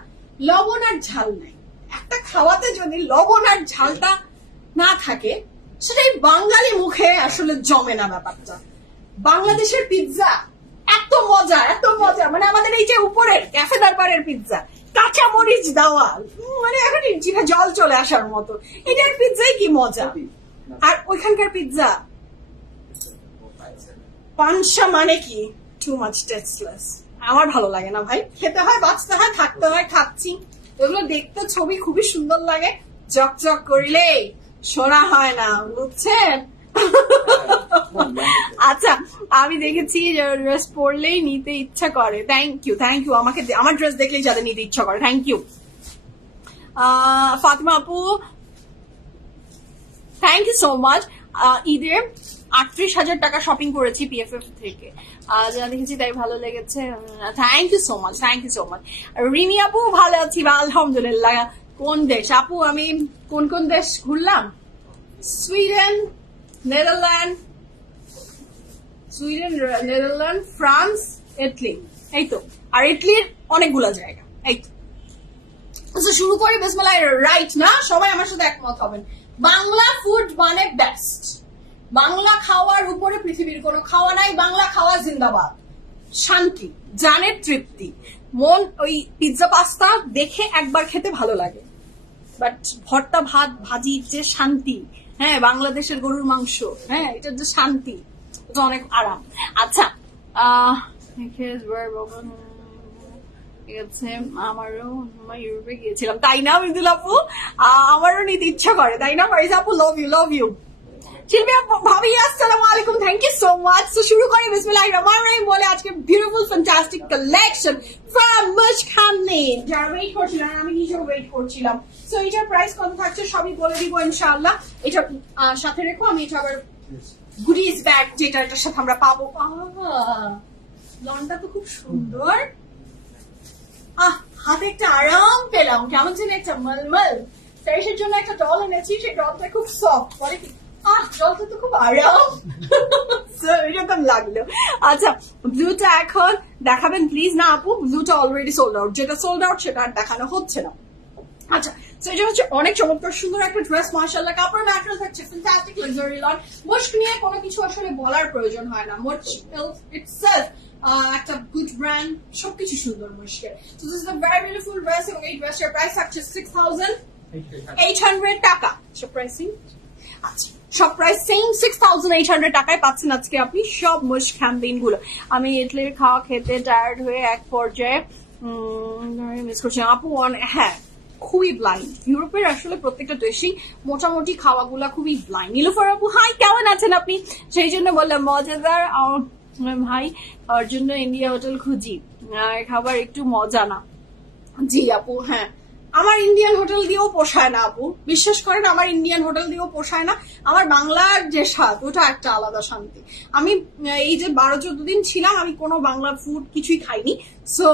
লবণ আর ঝাল নাই। একটা খাওয়াতে যদি লবণ আর ঝালটা না থাকে, সেটাই বাঙালি মুখে আসলে জমে না ব্যাপারটা। বাংলাদেশের পিৎজা এত মজা, মানে আমাদের এই যে উপরের ক্যাফে দরবারের পিৎজা, কাঁচা মরিচ দেওয়া, মানে এখন জিভে জল চলে আসার মতো, এটার পিৎজাই কি মজা। আর ওইখানকার পিৎজা পানসা, মানে কি টু মাচ টেস্টলেস, আমার ভালো লাগে না ভাই। খেতে হয়, বাঁচতে হয়, থাকতে হয়, খাচ্ছি। এগুলো দেখতে ছবি খুবই সুন্দর লাগে, চকচক করিলে শোনা হয় না, বুঝছেন? আচ্ছা, আমি দেখেছি ড্রেস পরলেই নিতে ইচ্ছা করে। থ্যাংক ইউ আমাকে আমার ড্রেস দেখলেই যাদের নিতে ইচ্ছা করে, থ্যাংক ইউ। ফাতিমা আপু থ্যাংক ইউ সো মাচ। ঈদে 38,000 টাকা শপিং করেছি PFF থেকে, যা দেখেছি তাই ভালো লেগেছে, thank you so much. Rimi আপু ভালো আছি আলহামদুলিল্লাহ। কোন দেশ আপু? আমি কোন দেশ ঘুরলাম? সুইডেন, নেদারল্যান্ড, ফ্রান্স, ইটালি, এই তো। আর ইটালির অনেকগুলো জায়গা, এই তো। শুরু করি বিসমিল্লাহ, রাইট না? সবাই আমার সাথে একমত হবেন, বাংলা ফুড মানে বেস্ট। বাংলা খাওয়ার উপরে পৃথিবীর কোনো খাওয়া নাই। বাংলা খাওয়া জিন্দাবাদ, শান্তি, জানের তৃপ্তি, মন। ওই পিৎজা পাস্তা দেখে একবার খেতে ভালো লাগে, বাট ভর্তা ভাত ভাজি যে শান্তি, হ্যাঁ বাংলাদেশের গরুর মাংস, হ্যাঁ এটা যে শান্তি, এটা অনেক আরাম। আচ্ছা ঠিক আছে, আমারও ইউরোপে গিয়েছিলাম, তাই না মৃদুল আপু? আমারও নিতে ইচ্ছা করে, তাই না ফারিজা আপু? Love you, love you. Shilpi ভাবি আসসালামু আলাইকুম, থ্যাংক ইউ সো মাচ। তো শুরু করি বিসমিল্লাহির রহমানির রহিম বলে আজকে বিউটিফুল ফ্যান্টাস্টিক কালেকশন ফ্রম মুশক হামলিন। যারা ওয়েট করছিলাম, আমি নিজেও ওয়েট করছিলাম। সো এটার প্রাইস কত থাকছে সবই বলে দিব ইনশাআল্লাহ। এটা সাথে রেখো, আমি এটা আবার গুডিজ ব্যাগ যেটা এটার সাথে আমরা পাবো। লনটা তো খুব সুন্দর, হাতে একটা আরাম পেলাম, কেমন যেন একটা মলমল। ফ্রেশের জন্য একটা ডল এনেছি, সেই ডলটা খুব সফট, বলে কি জলটা তো খুব আরাম, এরকম লাগলো। আচ্ছা ব্লুটা এখন দেখাবেন প্লিজ? না আপু, ব্লুটা অলরেডি সোল্ড আউট, যেটা সোল্ড আউট সেটা আর দেখানো হচ্ছে না। আচ্ছা তো এটা হচ্ছে অনেক চমৎকার সুন্দর একটা ড্রেস, মাশাআল্লাহ। কাপড় ম্যাটেরিয়াল থাকছে ফ্যান্টাস্টিক লাক্সারি লন। মুশক নিয়ে কোনো কিছু আসলে বলার প্রয়োজন হয় না, মুশক ইটসেলফ একটা গুড ব্র্যান্ড, সবকিছু সুন্দর মুশকের। So this is a very beautiful dress এবং এই ড্রেসের প্রাইস থাকছে 6,800 টাকা। সব প্রাইসিং, আচ্ছা সব প্রাইস সেম 6,800 টাকায় পাচ্ছেন আজকে আপনি সব মুশক হ্যামলিন গুলো। আমি ইডলির খাওয়া খেতে টায়ার্ড হয়ে এক পর্যায়ে মিস করছি আপু। হ্যাঁ খুবই ব্লাইন্ড, ইউরোপের আসলে প্রত্যেকটা দেশেই মোটামুটি খাওয়াগুলা খুবই ব্লাইন্ড। নীলুফার আপু হাই, কেমন আছেন আপনি? সেই জন্য বললাম মজাদার ভাই, ওর জন্য ইন্ডিয়া হোটেল খুঁজি, খাবার একটু মজা না। জি আপু, হ্যাঁ আমার ইন্ডিয়ান হোটেল দিয়েও পোষায় না আপু, বিশ্বাস করেন আমার ইন্ডিয়ান হোটেল দিয়েও পোষায় না। আমার বাংলার যে স্বাদ ওটা একটা আলাদা শান্তি। আমি এই যে 12-14 দিন ছিলাম, আমি কোনো বাংলা ফুড কিছুই খাইনি। সো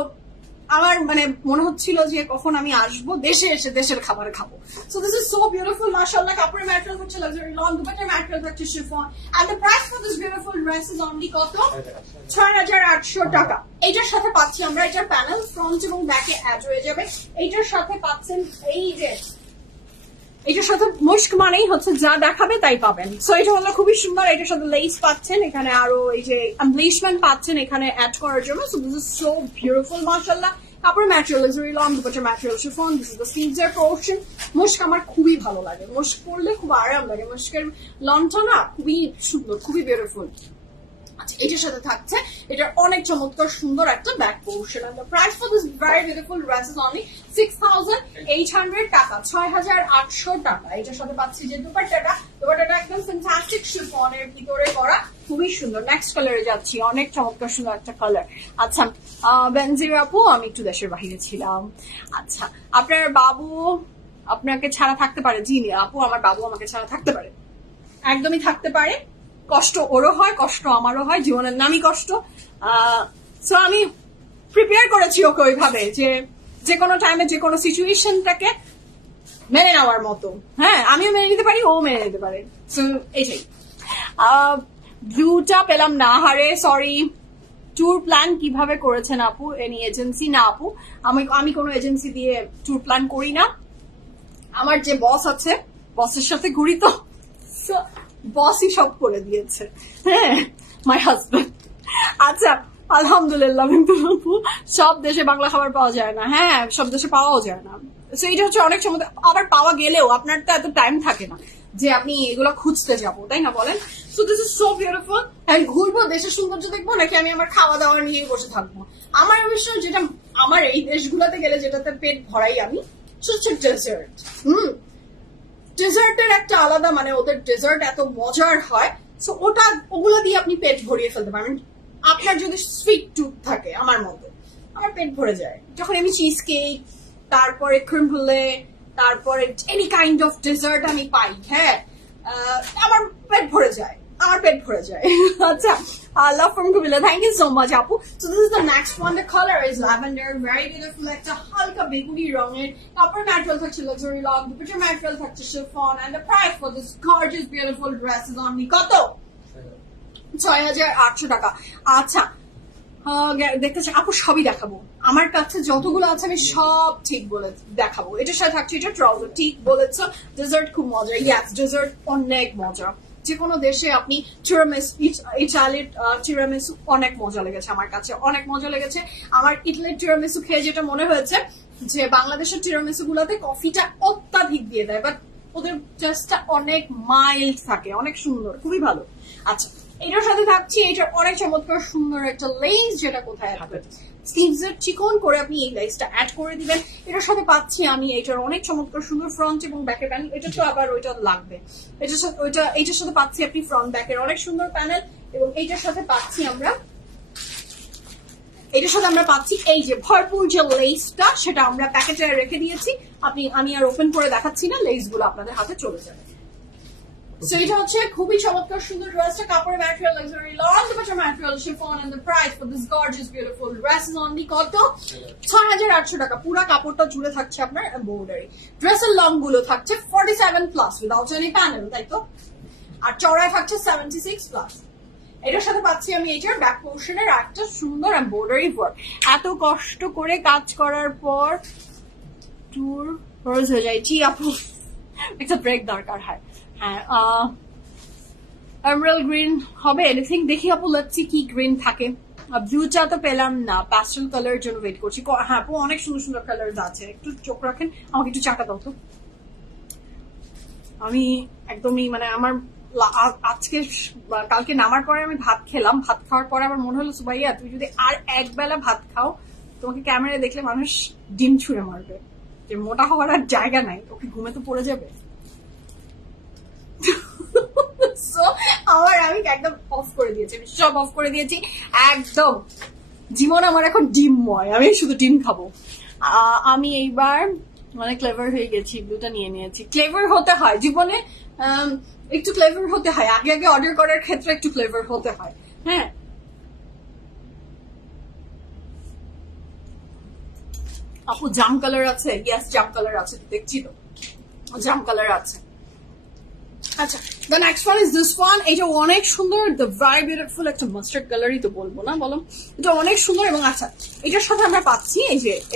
আমার মানে মনে হচ্ছিল যে কখন আমি আসবো দেশে, এসে দেশের খাবার খাবো। So this is so beautiful মাশাআল্লাহ। কাপড়ের ম্যাটেরিয়াল হচ্ছে লাক্সারি লন, দুপাট্টার ম্যাটেরিয়াল হচ্ছে chiffon, and the price for this beautiful dress is only কত? 6,800 টাকা। এটার সাথে পাচ্ছি আমরা, এটার প্যানেল ফ্রন্ট এবং ব্যাকে অ্যাড হয়ে যাবে। এটার সাথে পাচ্ছেন এই যে, এটার সাথে মুশক মানেই হচ্ছে যা দেখাবে তাই পাবেন। সো এটা হলো খুবই সুন্দর। এটার সাথে লেস পাচ্ছেন, এখানে আরো এই যে এমব্লিশমেন্ট পাচ্ছেন এখানে অ্যাড করার জন্য। So this is so beautiful মাশাআল্লাহ। কাপড় ম্যাটেরিয়াল লাক্সারি লন, দুপাট্টার material chiffon, this is the স্লিভসের পোরশন। মুশক আমার খুবই ভালো লাগে, মুশক পরলে খুব আরাম লাগে। মুশকের লনটা না খুবই সুন্দর, খুবই বিউটিফুল। আচ্ছা এটার সাথে থাকছে এটার অনেক চমৎকার সুন্দর একটা back portion. And the price for this very beautiful dress is only 6,800 টাকা, 6,800 টাকা। এটার সাথে পাচ্ছি যে দুপাট্টাটা, দুপাট্টাটা একদম ফ্যান্টাস্টিক শিফনের ভিতরে করা, খুবই সুন্দর। নেক্সট কালারে যাচ্ছি, অনেক চমৎকার সুন্দর একটা কালার। আচ্ছা বেনজির আপু, আমি একটু দেশের বাহিরে ছিলাম। আচ্ছা আপনার বাবু আপনাকে ছাড়া থাকতে পারে? জি আপু, আমার বাবু আমাকে ছাড়া থাকতে পারে, একদমই থাকতে পারে। কষ্ট ওরও হয়, কষ্ট আমারও হয়, জীবনের নামই কষ্ট। সো আমি প্রিপেয়ার করেছি ওকে ওইভাবে যে কোনো টাইমে যে কোনো সিচুয়েশনটাকে মেনে নেওয়ার মতো। হ্যাঁ আমিও মেনে নিতে পারি, ও মেনে নিতে পারে। সো এইটাই। ব্লুটা পেলাম না, হারে সরি। ট্যুর প্ল্যান কিভাবে করেছেন আপু? Any agency? না আপু, আমি কোনো এজেন্সি দিয়ে ট্যুর প্ল্যান করি না। আমার যে বস আছে, বসের সাথে ঘুরি, তো বসই সব করে দিয়েছে। হ্যাঁ মাই হাজবেন্ড। আচ্ছা আলহামদুলিল্লাহ। কিন্তু সব দেশে বাংলা খাবার পাওয়া যায় না, হ্যাঁ সব দেশে পাওয়াও যায় না। সো এটা হচ্ছে অনেক সময়, আবার পাওয়া গেলেও আপনার তো এত টাইম থাকে না যে আপনি এগুলো খুঁজতে যাবো, তাই না বলেন? So this is so beautiful. আমি ঘুরবো, দেশের সৌন্দর্য দেখবো, নাকি আমি আমার খাওয়া দাওয়া নিয়ে বসে থাকবো? আমার অবশ্য যেটা আমার এই দেশগুলোতে গেলে যেটাতে পেট ভরাই আমি, হচ্ছে ডেজার্ট। ডেজার্টের একটা আলাদা মানে, ওদের ডেজার্ট এত মজার হয়। সো ওগুলো দিয়ে আপনি পেট ভরিয়ে ফেলতে পারেন, আপনার যদি সুইট টুথ থাকে। আমার মতো আমার পেট ভরে যায় যখন আমি চিজ কেক, তারপরে ক্রিম ব্রুলে, তারপরে এনি কাইন্ড অফ ডেজার্ট আমি পাই। হ্যাঁ আমার পেট ভরে যায়, আমার পেট ভরে যায়। আচ্ছা love from Kubila, thank you so much আপু। So this is the next one, the color is lavender, very beautiful, একটা হালকা বেগুনি রঙের। কাপড় ম্যাটেরিয়াল থাকছে লাক্সারি লন, দুপাট্টার ম্যাটেরিয়াল থাকছে chiffon, and the price for this gorgeous beautiful dress is only কত? 6,800 টাকা। আচ্ছা দেখতে চাই আপু, সবই দেখাবো। আমার কাছে যতগুলো আছে আমি সব ঠিক বলে দেখাবো। এটার সাথে থাকছে এটা ট্রাউজার, ঠিক বলেছ। ডেজার্ট খুব মজা, ইয়াস ডেজার্ট অনেক মজা। যে কোনো দেশে আপনি ইটালির টিরামিসু অনেক মজা লেগেছে, আমার কাছে অনেক মজা লেগেছে। আমার ইটালির টিরামিসু খেয়ে যেটা মনে হয়েছে যে বাংলাদেশের টিরামিসু গুলাতে কফিটা অত্যাধিক দিয়ে দেয়, বাট ওদের ড্রেসটা অনেক মাইল্ড থাকে, অনেক সুন্দর, খুবই ভালো। আচ্ছা, এটার সাথে থাকছে এটার অনেক চমৎকার সুন্দর একটা লেস, যেটা কোথায় থাকবে স্লিভসের চিকন করে আপনি এই লেসটা অ্যাড করে দিবেন। এটার সাথে পাচ্ছি আমি এটার অনেক চমৎকার সুন্দর ফ্রন্ট এবং ব্যাকের প্যানেল। এটা তো আবার ওইটা লাগবে, এইটার সাথে পাচ্ছি আপনি ফ্রন্ট ব্যাকের অনেক সুন্দর প্যানেল, এবং এইটার সাথে পাচ্ছি আমরা এই যে ভরপুর যে লেসটা, সেটা আমরা প্যাকেটে রেখে দিয়েছি। আমি আর ওপেন করে দেখাচ্ছি না, লেস গুলো আপনাদের হাতে চলে যাবে। So এটা হচ্ছে খুবই চমৎকার সুন্দর ড্রেসটা, কাপড়ের ম্যাটেরিয়াল লাক্সারি লন, দুপাট্টার material chiffon, and the price for this gorgeous beautiful dress is only কত? ৬,৮০০ টাকা। পুরো কাপড়টা জুড়ে থাকছে আপনার এমব্রয়ডারি। ড্রেসের লং গুলো থাকছে 47 প্লাস উইদাউট এনি প্যানেল, তাই তো? আর চওড়ায় থাকছে 76 প্লাস। এটার সাথে পাচ্ছি আমি এটার ব্যাক পোর্শনের একটা সুন্দর এমব্রয়ডারি ওয়ার্ক। এত কষ্ট করে কাজ করার পর টুর রোজ হয়ে যায়। জি আপু, একটা ব্রেক দরকার হয়। হ্যাঁ, এমারাল্ড গ্রিন হবে এনিথিং, দেখি আপু, লেটস সি কি গ্রিন থাকে। ব্লুটা তো পেলাম না, প্যাস্টেল কালারের জন্য ওয়েট করছি। হ্যাঁ আপু, অনেক সুন্দর সুন্দর কালার আছে, একটু চোখ রাখেন, আমাকে একটু চাকা দাও তো। আমি একদমই মানে আমার আজকে কালকে নামার পরে আমি ভাত খেলাম, ভাত খাওয়ার পরে আমার মনে হলো সুবাইয়া তুই যদি আর এক বেলা ভাত খাও, তোমাকে ক্যামেরায় দেখলে মানুষ ডিম ছুঁড়ে মারবে, যে মোটা হওয়ার আর জায়গা নাই, ওকে ঘুমে তো পড়ে যাবে। আমি একদম অফ করে দিয়েছি, সব অফ করে দিয়েছি একদম। জীবন আমার এখন ডিমময়, আমি শুধু ডিম খাবো। আমি এইবার মানে ক্লেভার হয়ে গেছি, ব্লুটা নিয়ে নিয়েছি। ক্লেভার হতে হয় জীবনে, একটু ক্লেভার হতে হয়, আগে আগে অর্ডার করার ক্ষেত্রে একটু ক্লেভার হতে হয়। হ্যাঁ, আপু জাম কালার আছে? ইয়েস, জাম কালার আছে, দেখছি তো জাম কালার আছে। আচ্ছা, the next one is this one. এটা অনেক সুন্দর, the very beautiful একটা মাস্টার্ড কালারই তো বলবো না, বলো, এটা অনেক সুন্দর। এবং আচ্ছা, এটার সাথে আমরা পাচ্ছি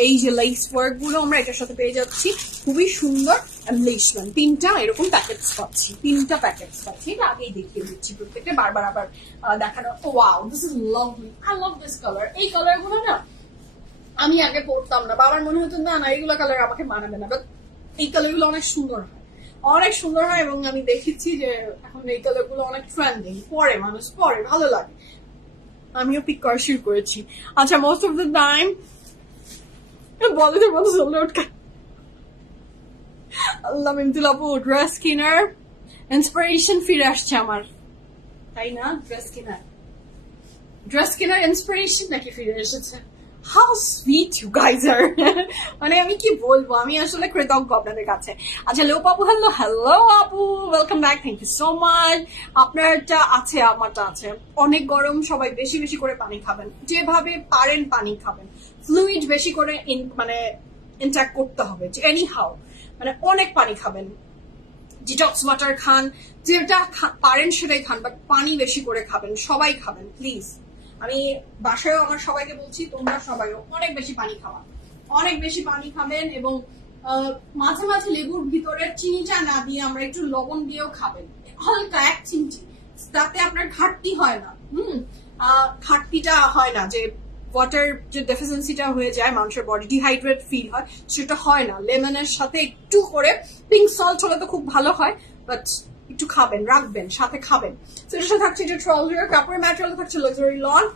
এই যে লেস ওয়ার্ক গুলো আমরা এটার সাথে পেয়ে যাচ্ছি, খুবই সুন্দর এমব্লেসমেন্ট। 3টা এরকম প্যাকেটস পাচ্ছি, 3টা প্যাকেটস পাচ্ছি। এটা আগেই দেখিয়ে দিচ্ছি, প্রত্যেকটা বারবার আবার দেখানো। Wow, this is lovely, I love this colour. এই কালার গুলো না আমি আগে পড়তাম না, বাবার মনে হতো না এইগুলো কালার আমাকে মানাবে না, বাট এই কালার গুলো অনেক সুন্দর হয়, অনেক সুন্দর হয়। এবং আমি দেখেছি যে এখন এই কালার গুলো অনেক ট্রেন্ডিং, পরে মানুষ পরে, ভালো লাগে, আমিও পিক করা শুরু করেছি। আচ্ছা, মোস্ট অফ দ্য টাইম বলে মতো চলে ওঠে। আল্লাহ মিমতুল আপু, ড্রেস কিনার ইন্সপিরেশন ফিরে আসছে আমার, তাই না? ড্রেস কিনার ইন্সপিরেশন নাকি ফিরে এসেছে? How sweet you guys are. মানে আমি কি বলবো, আমি আসলে কৃতজ্ঞ আপনাদের কাছে। আচ্ছা, লোপ আপু, হ্যালো আপু, welcome back, thank you so much. আপনারটা আছে, আমারটা আছে। অনেক গরম, সবাই বেশি বেশি করে পানি খাবেন, যেভাবে পারেন পানি খাবেন, ফ্লুইড বেশি করে মানে ইনটেক করতে হবে, যে এনি হাউ মানে অনেক পানি খাবেন, ডিটক্স ওয়াটার খান, যেটা পারেন সেটাই খান, বাট পানি বেশি করে খাবেন, সবাই খাবেন প্লিজ। আমি বাসায়ও আমার সবাইকে বলছি, তোমরা সবাইও অনেক বেশি পানি খাওয়া, অনেক বেশি পানি খাবেন। এবং মাঝে মাঝে লেবুর ভিতরে চিনিটা না দিয়ে আমরা একটু লবণ দিয়েও খাবেন, হালকা 1 চিমটি, তাতে আপনার ঘাটতি হয় না। ঘাটতিটা হয় না, যে ওয়াটার যে ডেফিসিয়েন্সিটা হয়ে যায়, মানুষের বডি ডিহাইড্রেট ফিল হয়, সেটা হয় না। লেমনের সাথে একটু করে পিঙ্ক সল্ট হলে তো খুব ভালো হয়, বাট একটু খাবেন, রাখবেন, সাথে খাবেন। সেটার সাথে থাকছে যে ট্রাউজার, কাপড়ের ম্যাটেরিয়াল থাকছে লাক্সারি লন।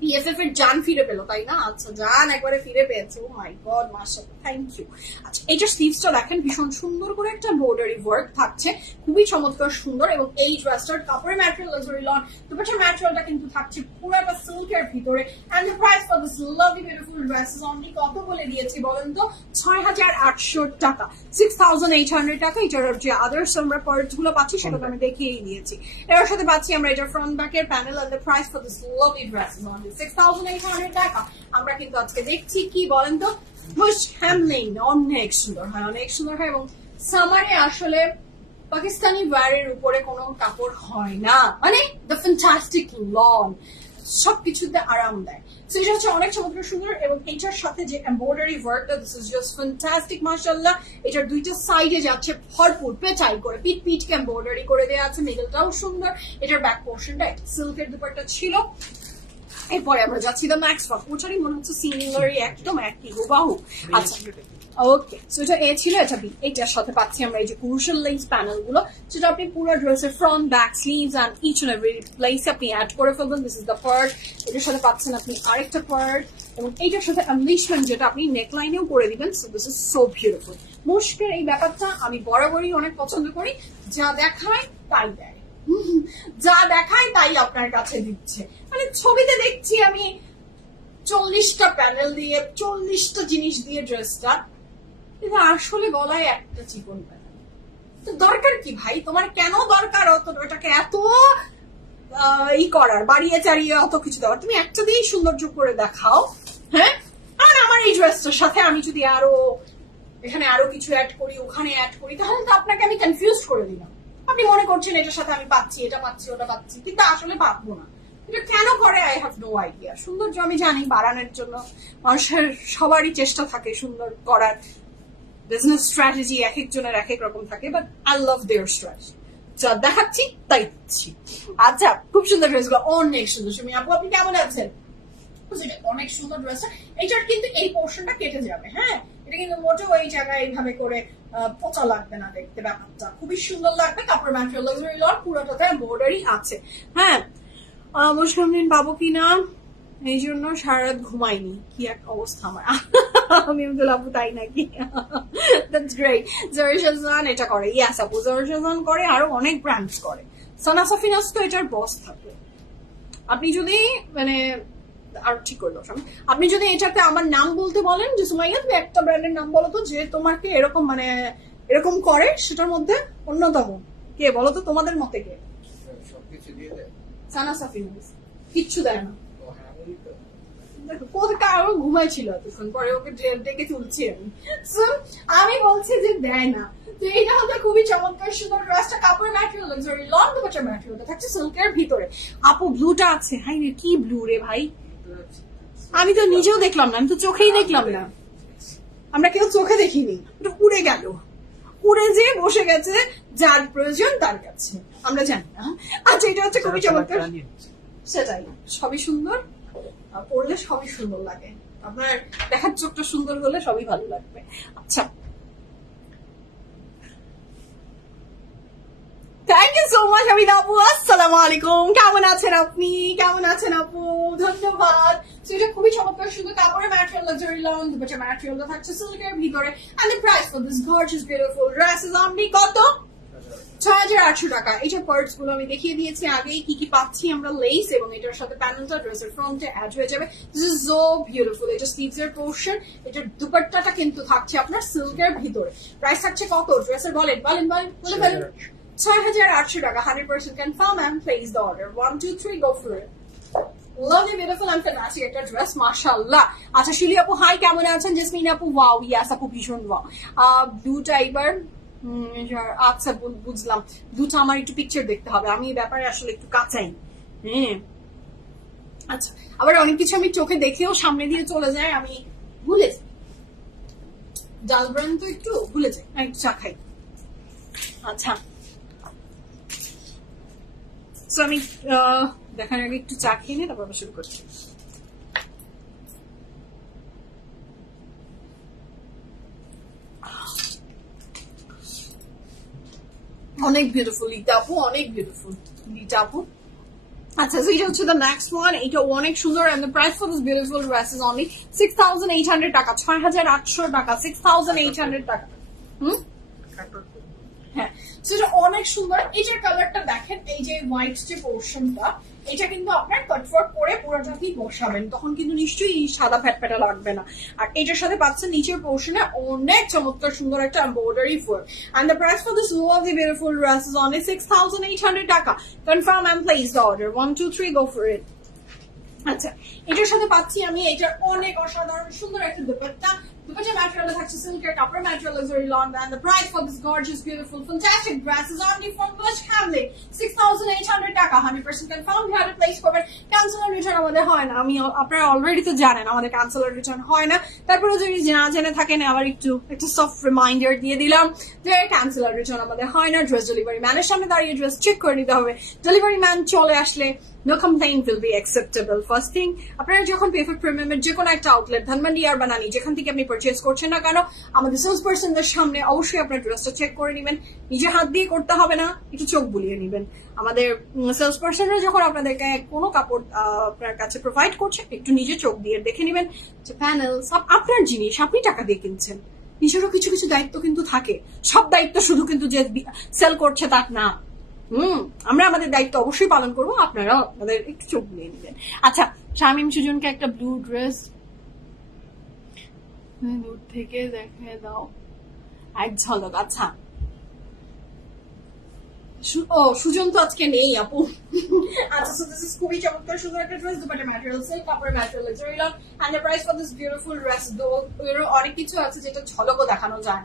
পিএফএফ এর জান ফিরে পেলো, তাই না? আচ্ছা, জান একবারে ফিরে পেয়েছে, ও মাই গড, মাশাআল্লাহ, থ্যাংক ইউ। আচ্ছা, এইটার স্লিভসটা দেখেন, ভীষণ সুন্দর করে একটা এমব্রয়ডারি ওয়ার্ক থাকছে, খুবই চমৎকার সুন্দর। এবং এই ড্রেসটার কাপড়ের ম্যাটেরিয়াল লাক্সারি লন, দুপাট্টার ম্যাটেরিয়ালটা কিন্তু থাকছে পুরোটা সিল্কের ভিতরে। And the price for this lovely beautiful dress is only কত বলে দিয়েছি বলেন তো? 6,800 টাকা, 6,800 টাকা। এটার যে আদার্স আমরা পার্টস গুলো পাচ্ছি সেটা তো আমি দেখিয়েই দিয়েছি। এর সাথে পাচ্ছি আমরা এটা ফ্রন্ট ব্যাকের panel. And the price for this lovely dress is only 6,800 taka. আমরা কিন্তু আজকে দেখছি কি বলেন তো, বুশ হ্যামলিং, অনেক সুন্দর হয়, অনেক সুন্দর হয়। এবং সামারে আসলে পাকিস্তানি ওয়্যারের উপরে কোনো কাপড় হয় না, মানে দ্য ফ্যান্টাস্টিক লন, সবকিছুতে আরাম দেয়। সেটা হচ্ছে অনেক চমৎকার সুন্দর। এবং এটার সাথে যে এমব্রয়ডারি ওয়ার্কটা, দিস ইজ জাস্ট ফ্যান্টাস্টিক, মাশাআল্লাহ। এটার দুইটা সাইডে যাচ্ছে ভরপুর পেঁচাই করে, পিটকে এমব্রয়ডারি করে দেওয়া আছে, মিডলটাও সুন্দর। এটার ব্যাক পোর্শনটা সিল্কের দুপাট্টা ছিল। এরপরে আমরা যাচ্ছি দ্য ম্যাক্স ওয়ার্ক, ওটারই মনে হচ্ছে সিমিলারই, একদম একই হুবাহু। আচ্ছা, ওকে, সো এটা এ ছিল, এটা বি। এটার সাথে পাচ্ছি আমরা এই যে ক্রুশাল লেস প্যানেল গুলো, যেটা আপনি পুরো ড্রেসের front, back, sleeves and each and every প্লেসে আপনি অ্যাড করে ফেলবেন। This is the part. এটার সাথে পাচ্ছেন আপনি আরেকটা পার্ট, এবং এইটার সাথে আনলিশমেন্ট যেটা আপনি নেকলাইনেও করে দিবেন। So this is so beautiful. মুশকিল এই ব্যাপারটা আমি বরাবরই অনেক পছন্দ করি, যা দেখায় তাই দেয়, যা দেখায় তাই আপনার কাছে দিচ্ছে। মানে ছবিতে দেখছি আমি 40টা প্যানেল দিয়ে 40টা জিনিস দিয়ে ড্রেসটা, কিন্তু আসলে গলায় একটা চিকন প্যানেল। তো দরকার কি ভাই, তোমার কেন দরকার অত ওটাকে এত ই করার, বাড়িয়ে চাড়িয়ে অত কিছু দেওয়ার? তুমি একটা দিয়েই সৌন্দর্য করে দেখাও। হ্যাঁ, আর আমার এই ড্রেসটার সাথে আমি যদি আরো এখানে আরো কিছু অ্যাড করি, ওখানে অ্যাড করি, তাহলে তো আপনাকে আমি কনফিউজ করে দিলাম। আপনি মনে করছেন এটার সাথে আমি পাচ্ছি, এটা পাচ্ছি, ওটা পাচ্ছি, কিন্তু আসলে পাবো না। এটা কেন করে আই হ্যাভ নো আইডিয়া। সৌন্দর্য আমি জানি বাড়ানোর জন্য মানুষের সবারই চেষ্টা থাকে সুন্দর করার, বিজনেস স্ট্র্যাটেজি এক একজনের এক এক রকম থাকে, but I love their strategy. যা দেখাচ্ছি তাই দিচ্ছি। আচ্ছা, খুব সুন্দর ড্রেসগুলো, অনেক সুন্দর। সুমি আপু, আপনি কেমন আছেন? অনেক সুন্দর ড্রেস। এটার কিন্তু এই পোর্শনটা কেটে যাবে। হ্যাঁ, এটা কিন্তু মোটেও এই জায়গায় এইভাবে করে পচা লাগবে না দেখতে, ব্যাপারটা খুবই সুন্দর লাগবে। কাপড় ম্যাটেরিয়াল লাক্সারি লট, পুরোটাতে বর্ডারই আছে। হ্যাঁ, মুসলিম পাবো কিনা এই জন্য সারা রাত ঘুমাইনি, কি এক অবস্থা আমার। আমি আপু তাই নাকি? That's great. জরিশাজান এটা করে, ইয়াস আপু জরিশাজান করে, আরো অনেক ব্র্যান্ডস করে। সানা সাফিনাস তো এটার বস থাকে। আপনি যদি মানে আর ঠিক করলো, আপনি যদি এটাতে আমার নাম বলতে বলেন যে সুমাইয়া তুমি একটা ব্র্যান্ডের নাম বলো তো যে তোমাকে এরকম মানে এরকম করে, সেটার মধ্যে অন্যতম কে বলো তো? তোমাদের মতে কে? সবকিছু দিয়ে দেয় সানা সাফিনাস, কিচ্ছু দেয় না। কারো ঘুমাইছিল এতক্ষণ পরে, ওকে ডেকে তুলছি আমি বলছি যে দেয় না। তো এইটা হচ্ছে খুবই চমৎকার সুন্দর ড্রেসটা। কাপড় ম্যাটেরিয়াল লাক্সারি লন, দুপাট্টার ম্যাটেরিয়ালটা থাকছে সিল্কের ভিতরে। আপু ব্লুটা আছে, হাই রে কি ব্লু রে ভাই, আমি তো নিজেও দেখলাম না, আমি তো চোখেই দেখলাম না, আমরা কেউ চোখে দেখিনি, ওটা উড়ে গেল, উড়ে যে বসে গেছে যার প্রয়োজন তার কাছে, আমরা জানি না। আচ্ছা, এটা হচ্ছে খুবই চমৎকার। সেটাই, সবই সুন্দর, পড়লে সবই সুন্দর লাগে, আপনার দেখার চোখটা সুন্দর হলে সবই ভালো লাগবে। আচ্ছা, thank you so much Amina আপু। আসসালামু আলাইকুম, কেমন আছেন আপনি? কেমন আছেন আপু? ধন্যবাদ। এটা খুবই চমৎকার সুন্দর কাপড়ের ম্যাটেরিয়াল লাক্সারি লন, দুপাট্টার ম্যাটেরিয়ালটা থাকছে সিল্কের ভিতরে। And the price for this gorgeous beautiful dress is only কত? ৬,৮০০ টাকা। এইসব পার্টস গুলো আমি দেখিয়ে দিয়েছি আগেই কি কি পাচ্ছি আমরা। লেস এবং এটার সাথে প্যানেলটা ড্রেসের ফ্রন্টে অ্যাড হয়ে যাবে। This is so beautiful. এটা স্লিভস এর পোর্শন, এটার দুপাট্টাটা কিন্তু থাকছে আপনার সিল্কের ভিতরে। প্রাইস থাকছে কত ড্রেসের? বলেন বলেন বলেন বলে ফেলেন। ৬,৮০০ টাকা। 100% confirm and place the order. 1 2 3 go for it. Lovely, beautiful and fantastic একটা ড্রেস, মাশাআল্লাহ। আচ্ছা, শিলি আপু হাই, কেমন আছেন? জেসমিন আপু ওয়াও, ইয়াস আপু ভীষণ ওয়াও। দুটা এবার আচ্ছা বুঝলাম, দুটো আমার একটু পিকচার দেখতে হবে, আমি এই ব্যাপারে আসলে একটু কাঁচাই। হ্যাঁ, আচ্ছা, আবার অনেক কিছু আমি চোখে দেখেও সামনে দিয়ে চলে যায়, আমি ভুলে যাই, ডাল ব্রান তো একটু ভুলে যাই, একটু চা খাই। আচ্ছা, আমি দেখার আগে একটু চা খেয়ে নিয়ে তারপর শুরু করছি। অনেক বিউটিফুল লিটা আপু, অনেক বিউটিফুল লিটা আপু। আচ্ছা, এইটা হচ্ছে দ্য নেক্সট ওয়ান। এটা অনেক সুন্দর and the price for this beautiful dress is only 6,800 টাকা। 6,800 টাকা, 6,800 টাকা। হ্যাঁ, সেটা অনেক সুন্দর। এইটার কালারটা দেখেন, এই যে হোয়াইট যে পোর্শনটা, এটা কিন্তু আপনার কটফট করে পুরোটাকেই বসাবেন, তখন কিন্তু নিশ্চয়ই সাদা ফ্যাটফ্যাটা লাগবে না। আর এটার সাথে পাচ্ছেন নিচের পোর্শনে অনেক চমৎকার সুন্দর একটা embroidery full. and the price for this lovely beautiful dress is only 6,800 টাকা। Confirm and place the order. 1 2 3 go for it. আচ্ছা, এটার সাথে পাচ্ছি আমি এটার অনেক অসাধারণ সুন্দর একটা দুপাট্টা। দুপাট্টা ম্যাটেরিয়াল থাকছে সিল্কের কাপড় material luxury loan, and the price for this gorgeous beautiful fantastic dress is only from Bush Hamley 6,800 টাকা। 100% confirm. You have to place করবেন। ক্যান্সেল রিটার্ন আমাদের হয় না, আমি আপনারা অলরেডি তো জানেন আমাদের ক্যান্সেল রিটার্ন হয় না। তারপরে যদি না জেনে থাকেন, আবার একটু সফট রিমাইন্ডার দিয়ে দিলাম যে ক্যান্সেল রিটার্ন আমাদের হয় না। ড্রেস ডেলিভারি ম্যানের সামনে দাঁড়িয়ে ড্রেস চেক করে নিতে হবে। ডেলিভারি ম্যান চলে আসলে no complaint will be acceptable. First thing, আপনারা যখন পেফেক্ট প্রিমিয়ামের যে কোনো একটা আউটলেট, ধানমন্ডি আর বানানি, যেখান থেকে আপনি পারচেজ করছেন না কেন, আমাদের সেলস পার্সনদের সামনে অবশ্যই আপনার ড্রেসটা চেক করে নেবেন। নিজে হাত দিয়ে করতে হবে না, একটু চোখ বুলিয়ে নেবেন। আমাদের সেলস পার্সনরা যখন আপনাদেরকে কোনো কাপড় আপনার কাছে প্রোভাইড করছে, একটু নিজে চোখ দিয়ে দেখে নেবেন যে প্যানেল সব আপনার জিনিস, আপনি টাকা দিয়ে কিনছেন। নিজেরও কিছু কিছু দায়িত্ব কিন্তু থাকে, সব দায়িত্ব শুধু কিন্তু যে সেল করছে তা না। আমরা আমাদের দায়িত্ব অবশ্যই পালন করবো, আপনারা আপনাদের একটু চোখ বুলিয়ে নেবেন। আচ্ছা, শামিম সুজনকে একটা ব্লু ড্রেস দূর থেকে দেখে দাও এক ঝলক। আচ্ছা, সুজন তো আজকে নেই আপু। আচ্ছা, সো দিস ইজ খুবই চমৎকার সুন্দর একটা ড্রেস, দুপাট্টা ম্যাটেরিয়াল সিল্ক, কাপড়ের ম্যাটেরিয়াল জরিলন, and the price for this beautiful dress দো অনেক কিছু আছে যেটা ঝলকও দেখানো যায়।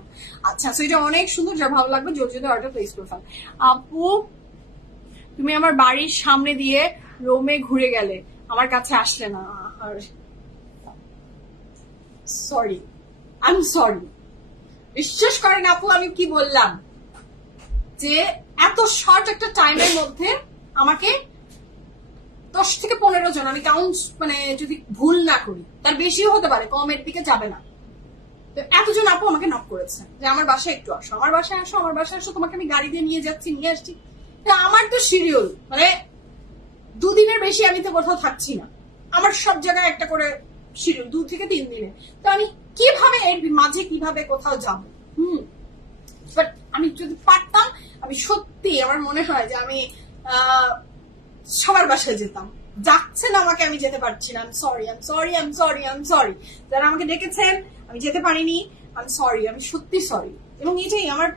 আচ্ছা, সো এটা অনেক সুন্দর, যা ভালো লাগবে জলদি জলদি অর্ডার প্লেস করে ফেল। আপু, তুমি আমার বাড়ির সামনে দিয়ে রোমে ঘুরে গেলে, আমার কাছে আসলে না। Sorry, I am sorry. বিশ্বাস করেন আপু, আমি কি বললাম যে এত শর্ট একটা টাইমের মধ্যে আমাকে 10 থেকে 15 জন, আমি কাউন্ট মানে যদি ভুল না করি তার বেশিও হতে পারে, কমের দিকে যাবে না, তো এতজন আপু আমাকে নক করেছে যে আমার বাসায় একটু আসো, আমার বাসায় আসো, আমার বাসায় আসো, তোমাকে আমি গাড়ি দিয়ে নিয়ে যাচ্ছি, নিয়ে আসছি। আমার তো শিডিউল মানে 2 দিনের বেশি আমি তো কোথাও থাকছি না, আমার সব জায়গায় একটা করে শিডিউল 2 থেকে 3 দিনে, তো আমি কিভাবে এর মাঝে কিভাবে কোথাও যাবো? বাট আমি যদি পারতাম, আমি সত্যি আমার মনে হয় যে আমি সবার বাসায় যেতাম। যাচ্ছে না আমাকে, আমি যেতে পারছি না। সরি যারা আমাকে ডেকেছেন আমি যেতে পারিনি, আমি সরি, আমি সত্যি সরি। এবং এটাই আমার,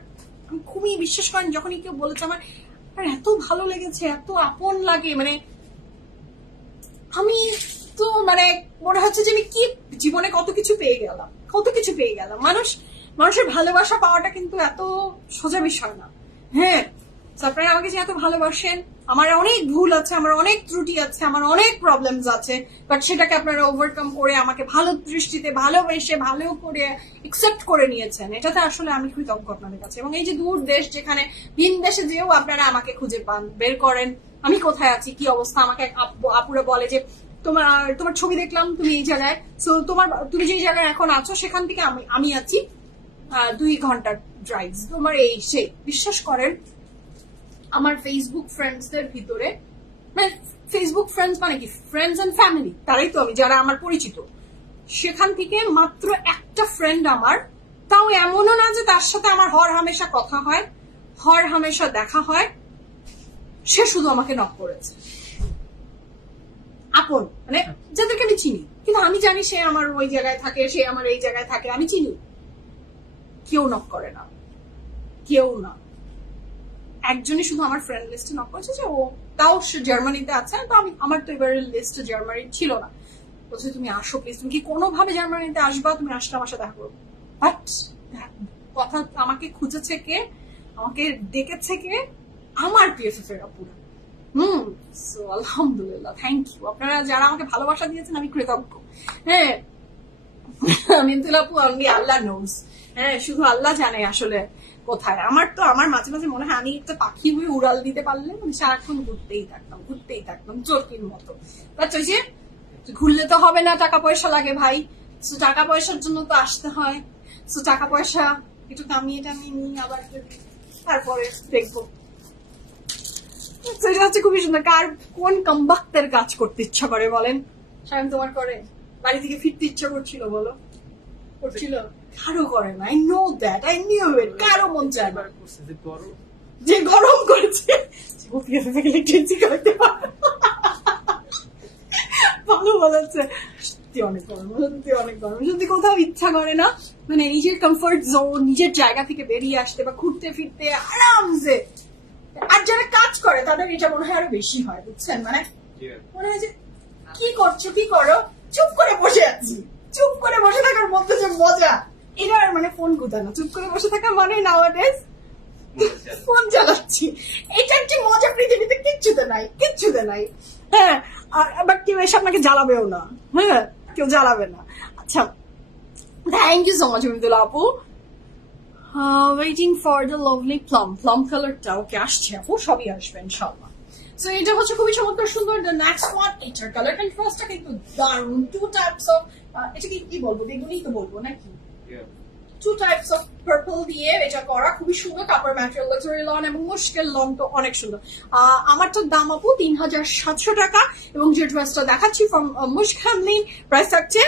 আমি খুবই বিশ্বাস করেন যখনই কেউ বলেছে আমার এত ভালো লেগেছে, এত আপন লাগে, মানে আমি তো মানে মনে হচ্ছে যে আমি কি জীবনে কত কিছু পেয়ে গেলাম। মানুষের ভালোবাসা পাওয়াটা কিন্তু এত সোজা বিষয় না। হ্যাঁ, আপনারা আমাকে যে এত ভালোবাসেন, আমার অনেক ভুল আছে, আমার অনেক ত্রুটি আছে, আমার অনেক প্রবলেমস আছে, বাট সেটাকে আপনারা ওভারকাম করে আমাকে ভালো দৃষ্টিতে ভালোবেসে ভালো করে একসেপ্ট করে নিয়েছেন, এটাতে আসলে আমি কৃতজ্ঞ আপনাদের কাছে। এবং এই যে দূর দেশ, যেখানে ভিন দেশে যেও আপনারা আমাকে খুঁজে পান, বের করেন আমি কোথায় আছি, কি অবস্থা, আমাকে আপুরা বলে যে তোমার ছবি দেখলাম তুমি এই জায়গায়, সো তুমি যে জায়গায় এখন আছো সেখান থেকে আমি আছি 2 ঘন্টার ড্রাইভ, তোমার এই সেই। বিশ্বাস করেন আমার ফেসবুক ফ্রেন্ডসদের ভিতরে, মানে ফেসবুক ফ্রেন্ডস মানে কি, ফ্রেন্ডস এন্ড ফ্যামিলি, তারাই তো আমি, যারা আমার পরিচিত, সেখান থেকে মাত্র একটা ফ্রেন্ড আমার, তাও এমনও না যে তার সাথে আমার হর হামেশা কথা হয়, হর হামেশা দেখা হয়, সে শুধু আমাকে নক করেছে। আপন মানে যাদেরকে আমি চিনি, কিন্তু আমি জানি সে আমার ওই জায়গায় থাকে, সে আমার এই জায়গায় থাকে, আমি চিনি, কেউ নক করে না, কেউ না। একজনই শুধু আমার ফ্রেন্ড লিস্টে নক করেছে, যে ও তাও সে জার্মানিতে আছে, তো আমার তো এবারে লিস্টে জার্মানি ছিল না, বলছে তুমি আসো প্লিজ, তুমি কি কোনোভাবে জার্মানিতে আসবা, তুমি আসলে আমার সাথে দেখা করবো। বাট কথা, আমাকে খুঁজেছে কে, আমাকে ডেকেছে কে, আমার পিএফএফ এর আপুরা। সো আলহামদুলিল্লাহ, থ্যাংক ইউ। আপনারা যারা আমাকে ভালোবাসা দিয়েছেন আমি কৃতজ্ঞ। হ্যাঁ, মিন্তুল আপু, অনলি আল্লাহ নোজ। হ্যাঁ, শুধু আল্লাহ জানে আসলে কোথায়। আমার মাঝে মাঝে মনে হয় আমি একটা পাখি হয়ে উড়াল দিতে পারলে আমি সারাক্ষণ ঘুরতেই থাকতাম চরকির মতো। বাট ওই যে ঘুরলে তো হবে না, টাকা পয়সা লাগে ভাই, টাকা পয়সার জন্য তো আসতে হয়। টাকা পয়সা একটু কামিয়ে নিই, আবার তারপরে দেখবো। সেটা হচ্ছে খুবই সুন্দর। কার কোন কমবাক্তের কাজ করতে ইচ্ছা করে বলেন? সায়ন, তোমার করে? বাড়ি থেকে ফিরতে ইচ্ছা করছিল বলো? করছিল? কারো করে না, I know that, I knew it. কারো মন চায় না, যে গরম করেছে ভালো বলেছে, অনেক গরম। যদি কোথাও ইচ্ছা করে না, মানে নিজের কমফোর্ট জোন, নিজের জায়গা থেকে বেরিয়ে আসতে বা ঘুরতে ফিরতে আরামসে, আর যারা কাজ করে তাদের এটা মনে হয় আরো বেশি হয়, বুঝছেন? মানে মনে হয় যে কি করছো, কি করো, চুপ করে বসে আছি, চুপ করে বসে থাকার মধ্যে যে মজা, এটা আর মানে ফোন গুতানো, চুপ করে বসে থাকা মানে নাওয়াডেজ ফোন চালাচ্ছি, এটা একটি মজা পৃথিবীতে কিচ্ছুতে নাই। হ্যাঁ, বাট কেউ এসে আপনাকে জ্বালাবেও না, হ্যাঁ, কেউ জ্বালাবে না। আচ্ছা, থ্যাংক ইউ সো মাচ মিন্তুল আপু। Waiting for the lovely plum কালারটা, ওকে আসছে আপু, সবই আসবে ইনশাআল্লাহ। সো এটা হচ্ছে খুবই চমৎকার সুন্দর। দ্য নেক্সট ওয়ান, এটার কালার কন্ট্রাস্টটা কিন্তু দারুণ। 2 টাইপস অফ, এটা কি বলবো, বেগুনি তো বলবো নাকি, two types of purple দিয়ে এটা করা, খুবই সুন্দর কাপড় ম্যাটেরিয়াল, লাক্সারি লন এবং মুশকিল লন তো অনেক সুন্দর। আমারটার দাম আপু 3700 টাকা এবং যে ড্রেসটা দেখাচ্ছি ফ্রম মুশকিল প্রাইস থাকছে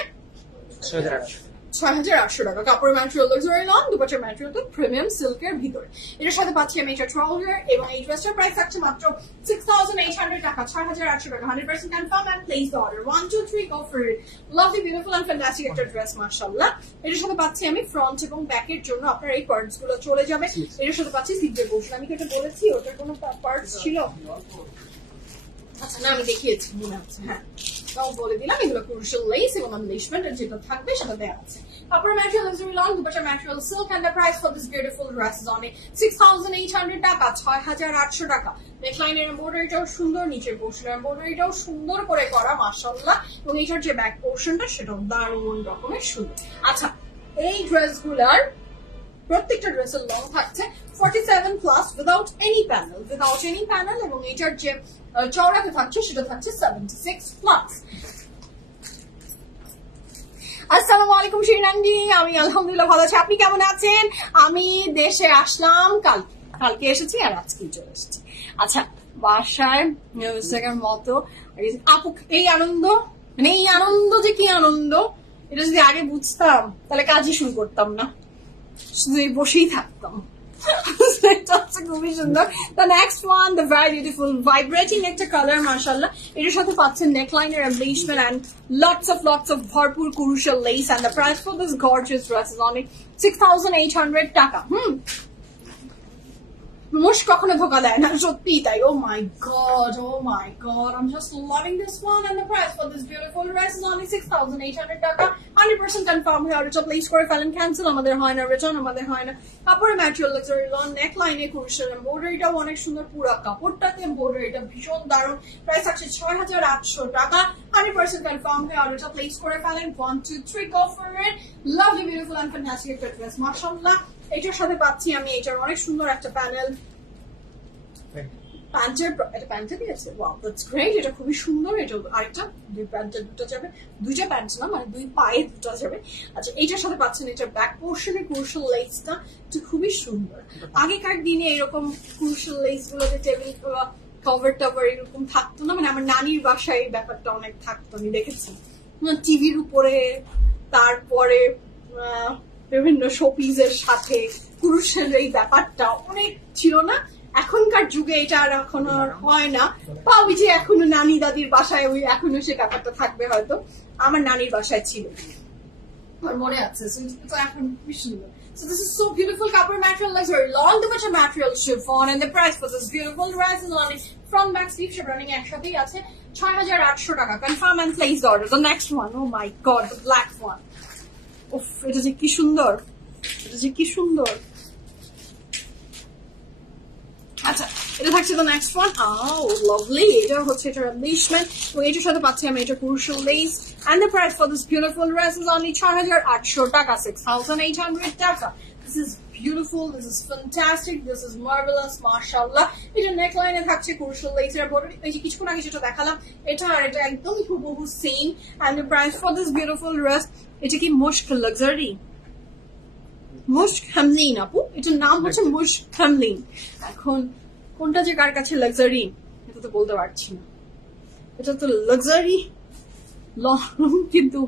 6800 টাকা। কাপড় ম্যাটেরিয়াল লাক্সারি লন, দুপাটার ম্যাটেরিয়াল তো প্রিমিয়াম সিল্কের ভিতরে। এটার সাথে পাচ্ছি আমি এটা ট্রাউজার এবং এই ড্রেসটার প্রাইস থাকছে মাত্র 6800 টাকা, 6800 টাকা। 100% confirm and place the order. 1 2 3 go for it. Lovely beautiful and fantastic একটা ড্রেস মাশাআল্লাহ। এটার সাথে পাচ্ছি আমি ফ্রন্ট এবং ব্যাকের জন্য আপনার এই পার্টস গুলো চলে যাবে। এটার সাথে পাচ্ছি সিজের পোর্শন। আমি কি এটা বলেছি ওটার কোনো পার্টস ছিল? আচ্ছা না, আমি দেখিয়েছি মনে হচ্ছে, হ্যাঁ তাও বলে দিলাম। এগুলো ক্রুশাল লেস এবং এমবেলিশমেন্ট যেটা থাকবে সেটা দেওয়া আছে। কাপড় ম্যাটেরিয়াল লাক্সারি লন, দুপাট্টা material silk and the price for this beautiful dress is only 6800 টাকা, 6800 টাকা। নেকলাইনের এমব্রয়ডারিটাও সুন্দর, নিচের পোর্শনের এমব্রয়ডারিটাও সুন্দর করে করা মাশাআল্লাহ এবং এটার যে ব্যাক পোর্শনটা সেটাও দারুণ রকমের সুন্দর। আচ্ছা, এই ড্রেসগুলার প্রত্যেকটা ড্রেসের লং থাকছে 47 প্লাস উইদাউট এনি প্যানেল এবং এটার যে চওড়াতে থাকছে সেটা থাকছে 76 প্লাস। আসসালামু আলাইকুম শিরিনান্ডি, আমি আলহামদুলিল্লাহ ভালো আছি। আপনি কেমন আছেন? আমি দেশে আসলাম কালকে এসেছি আর আজকেই চলে এসেছি। আচ্ছা, বাসায় মতো আপু এই আনন্দ, মানে এই আনন্দ যে কি আনন্দ, এটা যদি আগে বুঝতাম তাহলে কাজই শুরু করতাম না, শুধু বসেই থাকতাম। খুবই সুন্দর। The next one, the very beautiful vibrating একটা কালার মাশাআল্লাহ। এটার সাথে পাচ্ছেন নেকলাইনের এমব্লিশমেন্ট and lots of ভরপুর crucial lace and the price for this gorgeous dress is only 6800 টাকা। মুশ কখনো ধোকা দেয় না, সত্যি তাই। Oh my god, I'm just loving this one and the price for this beautiful dress is only 6800 টাকা। 100% confirm হয়ে অর্ডারটা প্লেস করে ফেলেন। ক্যান্সেল আমাদের হয় না, রিটার্ন আমাদের হয় না। কাপড়ের ম্যাটেরিয়াল লাক্সারি লন, নেক লাইনে ক্রুশাল এমব্রয়ডারিটাও অনেক সুন্দর, পুরো কাপড়টাতে এমব্রয়ডারিটা ভীষণ দারুণ। প্রাইস আছে 6800 টাকা। 100% কনফার্ম হয়ে অর্ডারটা প্লেস করে ফেলেন। 1 2 3 go for it. Lovely beautiful and fantastic একটা ড্রেস মাশাআল্লাহ। এটার সাথে পাচ্ছি আমি এটার অনেক সুন্দর একটা প্যানেল প্যান্টে দিয়েছে। Wow, that's great. এটা খুবই সুন্দর। এটা আরেকটা দুই প্যান্টে দুটো যাবে, দুইটা প্যান্ট না মানে দুই পায়ে দুটো যাবে। আচ্ছা, এইটার সাথে পাচ্ছেন এটার ব্যাক পোর্শনের ক্রুশাল লেসটা, এটা খুবই সুন্দর। আগেকার দিনে এরকম ক্রুশাল লেস গুলোতে টেবিল কভার টাভার এরকম থাকতো না, মানে আমার নানির বাসায় এই ব্যাপারটা অনেক থাকতো, আমি দেখেছি টিভির উপরে। তারপরে বিভিন্ন শোপিসের সাথে ক্রুশাল এই ব্যাপারটা অনেক ছিল না। এখনকার যুগে এটা আর এখনো হয় না, পাবি যে এখনো নানি দাদির বাসায় ওই এখনো সে ব্যাপারটা থাকবে হয়তো। আমার নানির বাসায় ছিল, আমার মনে আছে। এখন খুবই সুন্দর। So this is so beautiful. Copper material luxury long dupatta material chiffon and the price for this beautiful dress is only front back sleeve shape running একসাথেই আছে 6800 টাকা। Confirm and place the order. The next one, oh my god, the black one. উফ, এটা যে কি সুন্দর, এটা যে কি সুন্দর। আচ্ছা, এটা থাকছে the next one. Oh, lovely. এটা হচ্ছে এটার এমব্লিশমেন্ট এবং এটার সাথে পাচ্ছি আমি এটা crucial less and the price for this beautiful dress is only 6800 টাকা, 6800 টাকা। This is beautiful, this is fantastic, this is marvelous, mashallah. এটা নেকলাইনে থাকছে ক্রুশাল লেসের বর্ডার। এই যে কিছুক্ষণ আগে যেটা দেখালাম এটা আর এটা একদম হুবহু same and the price for this beautiful dress, এটা কি মুশক লাক্সারি, মুশক হামলিন আপু, এটার নাম হচ্ছে মুশক হামলিন। এখন কোনটা যে কার কাছে লাক্সারি এটা তো বলতে পারছি না। এটা তো লাক্সারি কিন্তু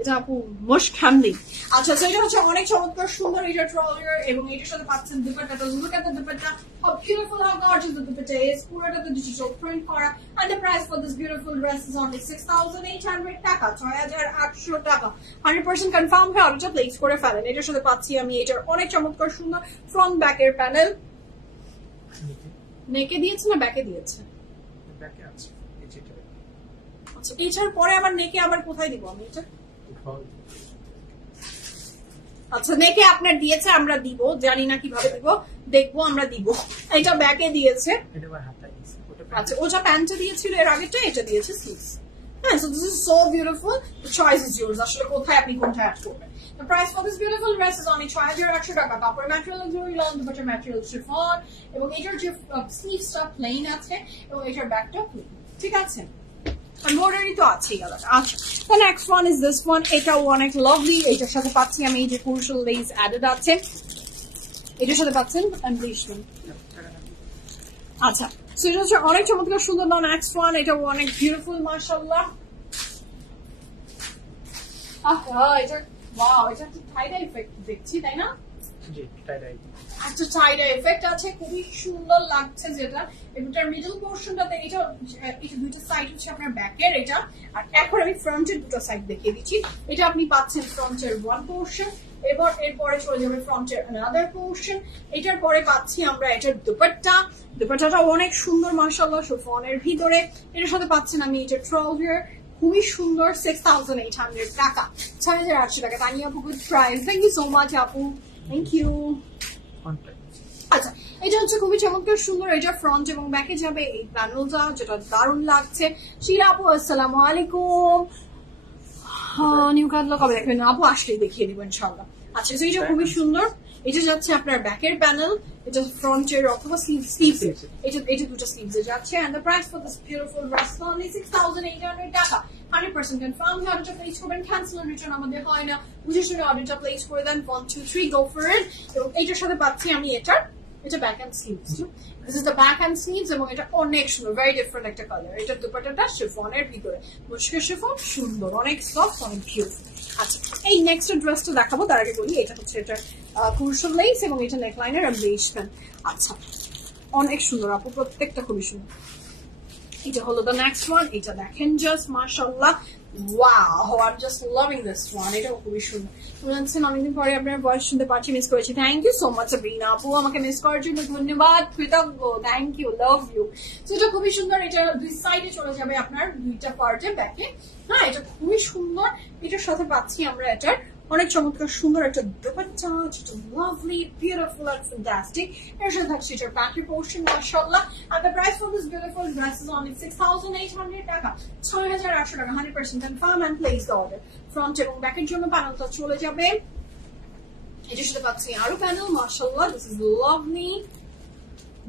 এটা আপু মুশক হামলিন। আচ্ছা, এটা হচ্ছে অনেক চমৎকার সুন্দর এটা ট্রাউজার এবং এটার সাথে পাচ্ছেন দুপাট্টাটা। Look at the dupatta, how beautiful, how gorgeous the dupatta is. পুরোটাতে ডিজিটাল প্রিন্ট করা and the price for this beautiful dress is only 6800 টাকা, 6800 টাকা। 100% কনফার্ম হয়ে অর্ডারটা প্লেস করে ফেলেন। এটার সাথে পাচ্ছি আমি এটার অনেক চমৎকার সুন্দর ফ্রন্ট ব্যাকের প্যানেল। নেকে দিয়েছে না ব্যাকে দিয়েছে? ব্যাকে আছে। আচ্ছা, এটার পরে আবার নেকে আবার কোথায় দিব আমি এটা? আচ্ছা, নেকে আপনার দিয়েছে, আমরা দিব, জানি না কিভাবে দিব, দেখবো আমরা দিব। এটা ব্যাকে দিয়েছে। আচ্ছা, ওটা প্যান্টে দিয়েছিল এর আগেটা, এটা দিয়েছে স্লিভস। হ্যাঁ, so this is so beautiful. The choice is yours. আসলে কোথায় আপনি কোনটা অ্যাড করবেন। The price for this beautiful dress is only 6800 টাকা। কাপড় ম্যাটেরিয়াল লাক্সারি লন, দুপাট্টা ম্যাটেরিয়াল শিফন এবং এটার যে স্লিভসটা প্লেন আছে এবং এটার ব্যাকটা প্লেন। ঠিক আছে, এমব্রয়ডারি তো আছেই আলাদা। আচ্ছা, the next one is this one, এটাও অনেক লাভলি। এটার সাথে পাচ্ছি আমি এই যে ক্রুশাল লেস অ্যাডেড আছে, এটার সাথে পাচ্ছেন এমব্রয়ডারি। আচ্ছা, সো এটা হচ্ছে অনেক চমৎকার সুন্দর। the next one, এটাও অনেক বিউটিফুল মাশাআল্লাহ। এটা ওয়াও, এটা তো টাই-ডাই ইফেক্ট দেখছি, তাই না? জি, টাই-ডাই। একটা টাই-ডাই ইফেক্ট আছে, খুবই সুন্দর লাগছে। যেটা এটার মিডল পোরশনটাতে এটা দুটো সাইড হচ্ছে আপনার ব্যাকের এটা, আর এখন আমি ফ্রন্টের দুটো সাইড দেখিয়ে দিচ্ছি। এটা আপনি পাচ্ছেন ফ্রন্টের ওয়ান পোরশন, এবার এরপরে চলে যাবে ফ্রন্টের অ্যানাদার পোরশন। এটার পরে পাচ্ছি আমরা এটার দুপাট্টাটা অনেক সুন্দর মাশাআল্লাহ, শিফনের ভিতরে। এটার সাথে পাচ্ছেন আমি এটা ট্রাউজার, খুবই সুন্দর, 6,800 টাকা, 6,800 টাকা। তানিয়া আপু, good price, thank you so much আপু, থ্যাংক ইউ। আচ্ছা, এটা হচ্ছে খুবই চমৎকার সুন্দর। এটা ফ্রন্ট এবং ব্যাকে যাবে এই প্যানেলটা, যেটা দারুণ লাগছে। শিরা আপু, আসসালামু আলাইকুম। নিউ ক্যাটালগ কবে দেখবেন আপু? আসলেই দেখিয়ে দিব ইনশাআল্লাহ। আচ্ছা, তো এটা খুবই সুন্দর। এটা যাচ্ছে আপনার ব্যাকের প্যানেল, এটা ফ্রন্টের অথবা স্লিভস, এটা দুটো স্লিভসে যাচ্ছে। And the price for this beautiful dress only 6,800 টাকা। 100% কনফার্ম। অর্ডারটা প্লেস করবেন, ক্যান্সেল রিটার্ন আমাদের হয় না, বুঝে শুনে অর্ডারটা প্লেস করে দেন। 1 2 3 গো ফর ইট। এবং এটার সাথে পাচ্ছি আমি এটা back end sleeves, this is the back end sleeves, এবং এটা অনেক সুন্দর, ভেরি ডিফারেন্ট একটা কালার। এটা দুপাট্টাটা শিফনের ভিতরে, মুশকিল শিফন, সুন্দর, অনেক সফট, অনেক বিউটিফুল। আচ্ছা, এই নেক্সট ড্রেসটা দেখাবো তার আগে বলি, এটা হচ্ছে এটা ক্রুশাল লেস এবং এটা নেকলাইনের এমব্রয়ডারি। আচ্ছা, অনেক সুন্দর আপু, প্রত্যেকটা খুবই সুন্দর। এটা হলো দ্য নেক্সট ওয়ান, এটা দেখেন জাস্ট মাশাআল্লাহ, wow, I am just loving this one. এটাও খুবই সুন্দর। বলছেন অনেকদিন পরে আপনার ভয়েস শুনতে পাচ্ছি, মিস করেছি। Thank you so much Sabina আপু, আমাকে মিস করার জন্য ধন্যবাদ, কৃতজ্ঞ, থ্যাংক ইউ, লাভ ইউ। তো এটা খুবই সুন্দর। এটা দুই সাইডে চলে যাবে আপনার দুইটা পার্টে ব্যাকে। হ্যাঁ, এটা খুবই সুন্দর। এটার সাথে পাচ্ছি আমরা এটার অনেক চমৎকার সুন্দর একটা দুপাট্টা, যেটা লাভলি, বিউটিফুল আর ফ্যান্টাস্টিক। এর সাথে থাকছে এটার ব্যাকের পোরশন মাশাআল্লাহ। আর the price for this beautiful dress is only 6,800 টাকা, 6,800 টাকা। 100% confirm and place the order. Front এবং ব্যাকের জন্য প্যানেলটা চলে যাবে। এটার সাথে পাচ্ছি আরো প্যানেল মাশাআল্লাহ, দিস ইজ লাভলি।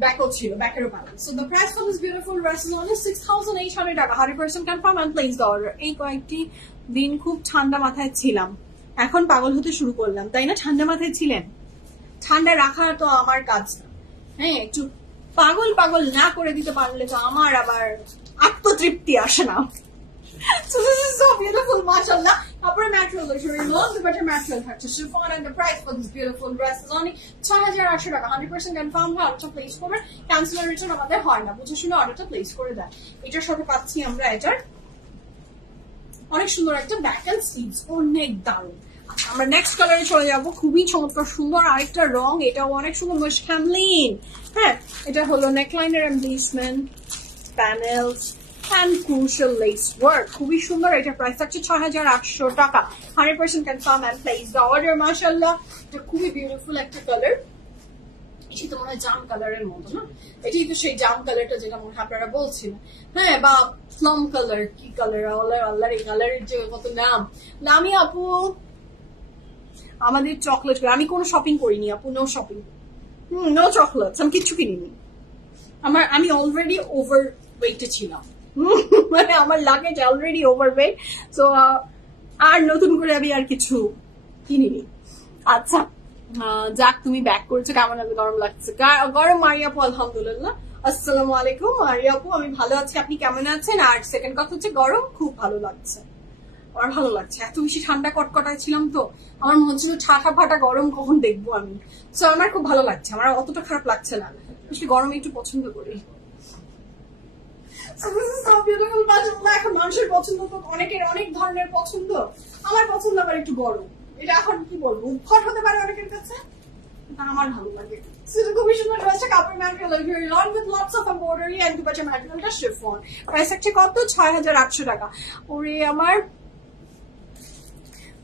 ব্যাকও ছিল, ব্যাকেরও panel. So the price for this beautiful dress is only 6,800 টাকা, 100% confirm and place the order. এই কয়েকটি দিন খুব ঠান্ডা মাথায় ছিলাম, এখন পাগল হতে শুরু করলাম, তাই না? ঠান্ডা মাথায় ছিলেন, ঠান্ডা রাখা তো আমার কাজ না। হ্যাঁ, একটু পাগল পাগল না করে দিতে পারলে তো আমার আবার আত্মতৃপ্তি আসে না। So this is so beautiful, mashallah. Upper natural luxury, long the better material থাকছে chiffon, and the price for this beautiful dress is only 6,800 টাকা, 100% confirm হয়। অর্ডারটা প্লেস করবেন, ক্যান্সেল রিটার্ন আমাদের হয় না, বুঝে শুনে অর্ডারটা প্লেস করে দেন। এটার সাথে পাচ্ছি আমরা এটার অনেক সুন্দর একটা ব্যাক এন্ড স্লিভস, অনেক দারুণ। আচ্ছা, আমরা নেক্সট কালারে চলে যাব, খুবই চমৎকার সুন্দর আরেকটা রং, এটাও অনেক সুন্দর, মুশকামলিন। হ্যাঁ, এটা হলো নেকলাইনের embroidery, panels and crucial lace work, খুবই সুন্দর। এটা প্রাইস থাকছে 6,800 টাকা, 100% confirm and place the order মাশাআল্লাহ। এটা খুবই বিউটিফুল একটা কালার, এটা তো মনে হয় জাম কালারের মতো না? এটাই তো সেই জাম কালারটা যেটা মনে হয় আপনারা বলছিলেন। হ্যাঁ, বা প্লাম কালার, কি কালার, আল্লাহ, এই কালারের যে কত নাম। নামি আপু, আমাদের চকলেট, আমি কোনো শপিং করিনি আপু, নো শপিং, নো চকলেট, আমি কিচ্ছু কিনিনি। আমি অলরেডি ওভার ওয়েটে ছিলাম, মানে আমার লাগেজ অলরেডি ওভারওয়েট, সো আর নতুন করে আমি আর কিছু কিনিনি। আচ্ছা, যাক, তুমি ব্যাক করেছো, কেমন লাগছে? গরম লাগছে? গরম মারিয়া আপু, আলহামদুলিল্লাহ। আসসালামু আলাইকুম মারিয়া আপু, আমি ভালো আছি, আপনি কেমন আছেন? আর সেকেন্ড কথা হচ্ছে গরম খুব ভালো লাগছে, আমার ভালো লাগছে। এত বেশি ঠান্ডা কটকটায় ছিলাম তো আমার মনে হচ্ছিল ঠাটা ফাটা গরম কখন দেখবো আমি। সো আমার খুব ভালো লাগছে, আমার অতটা খারাপ লাগছে না, বেশি গরমে একটু পছন্দ করি। এখন মানুষের পছন্দ তো অনেকের অনেক ধরনের পছন্দ, আমার পছন্দ আবার একটু গরম। এটা এখন কি বলবো, উৎকট হতে পারে অনেকের কাছে, আমার ভালো লাগে। খুবই সুন্দর ড্রেসটা, কাপড় material very long with lots of embroidery and dupatta ম্যাটেরিয়ালটা শিফন। প্রাইস হচ্ছে কত? 6,800 টাকা। ওরে আমার,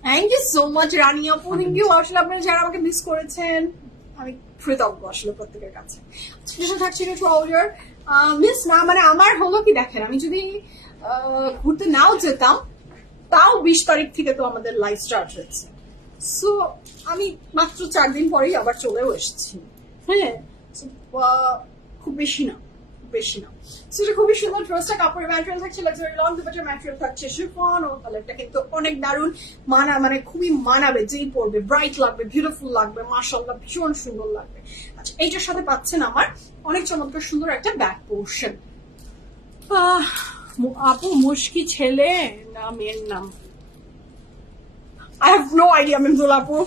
thank you so much Rani আপু, থ্যাংক ইউ। আসলে আপনারা যারা আমাকে মিস করেছেন আমি কৃতজ্ঞ আসলে প্রত্যেকের কাছে। থাকছে একটু অর্ডার মিস না, মানে আমার হলো কি দেখেন, আমি যদি ঘুরতে নাও যেতাম তাও 20 তারিখ থেকে তো আমাদের লাইভ স্টার্ট হয়েছে, সো আমি মাত্র 4 দিন পরেই আবার চলেও এসেছি। হ্যাঁ, খুব বেশি না, বেশি না। সেটা খুবই সুন্দর। ড্রেসটা কাপড়ের ম্যাটেরিয়াল থাকছে লাক্সারি লং, দুপাট্টার ম্যাটেরিয়াল থাকছে শিফন, ও কালারটা কিন্তু অনেক দারুণ মানে খুবই মানাবে, যেই পরবে ব্রাইট লাগবে, বিউটিফুল লাগবে, মাশাআল্লাহ ভীষণ সুন্দর লাগবে। আচ্ছা, এইটার সাথে পাচ্ছেন আমার অনেক চমৎকার সুন্দর একটা ব্যাক পোর্শন। আপু মুশকি ছেলে না মেয়ের নাম? I have no idea মিমজুল আপু,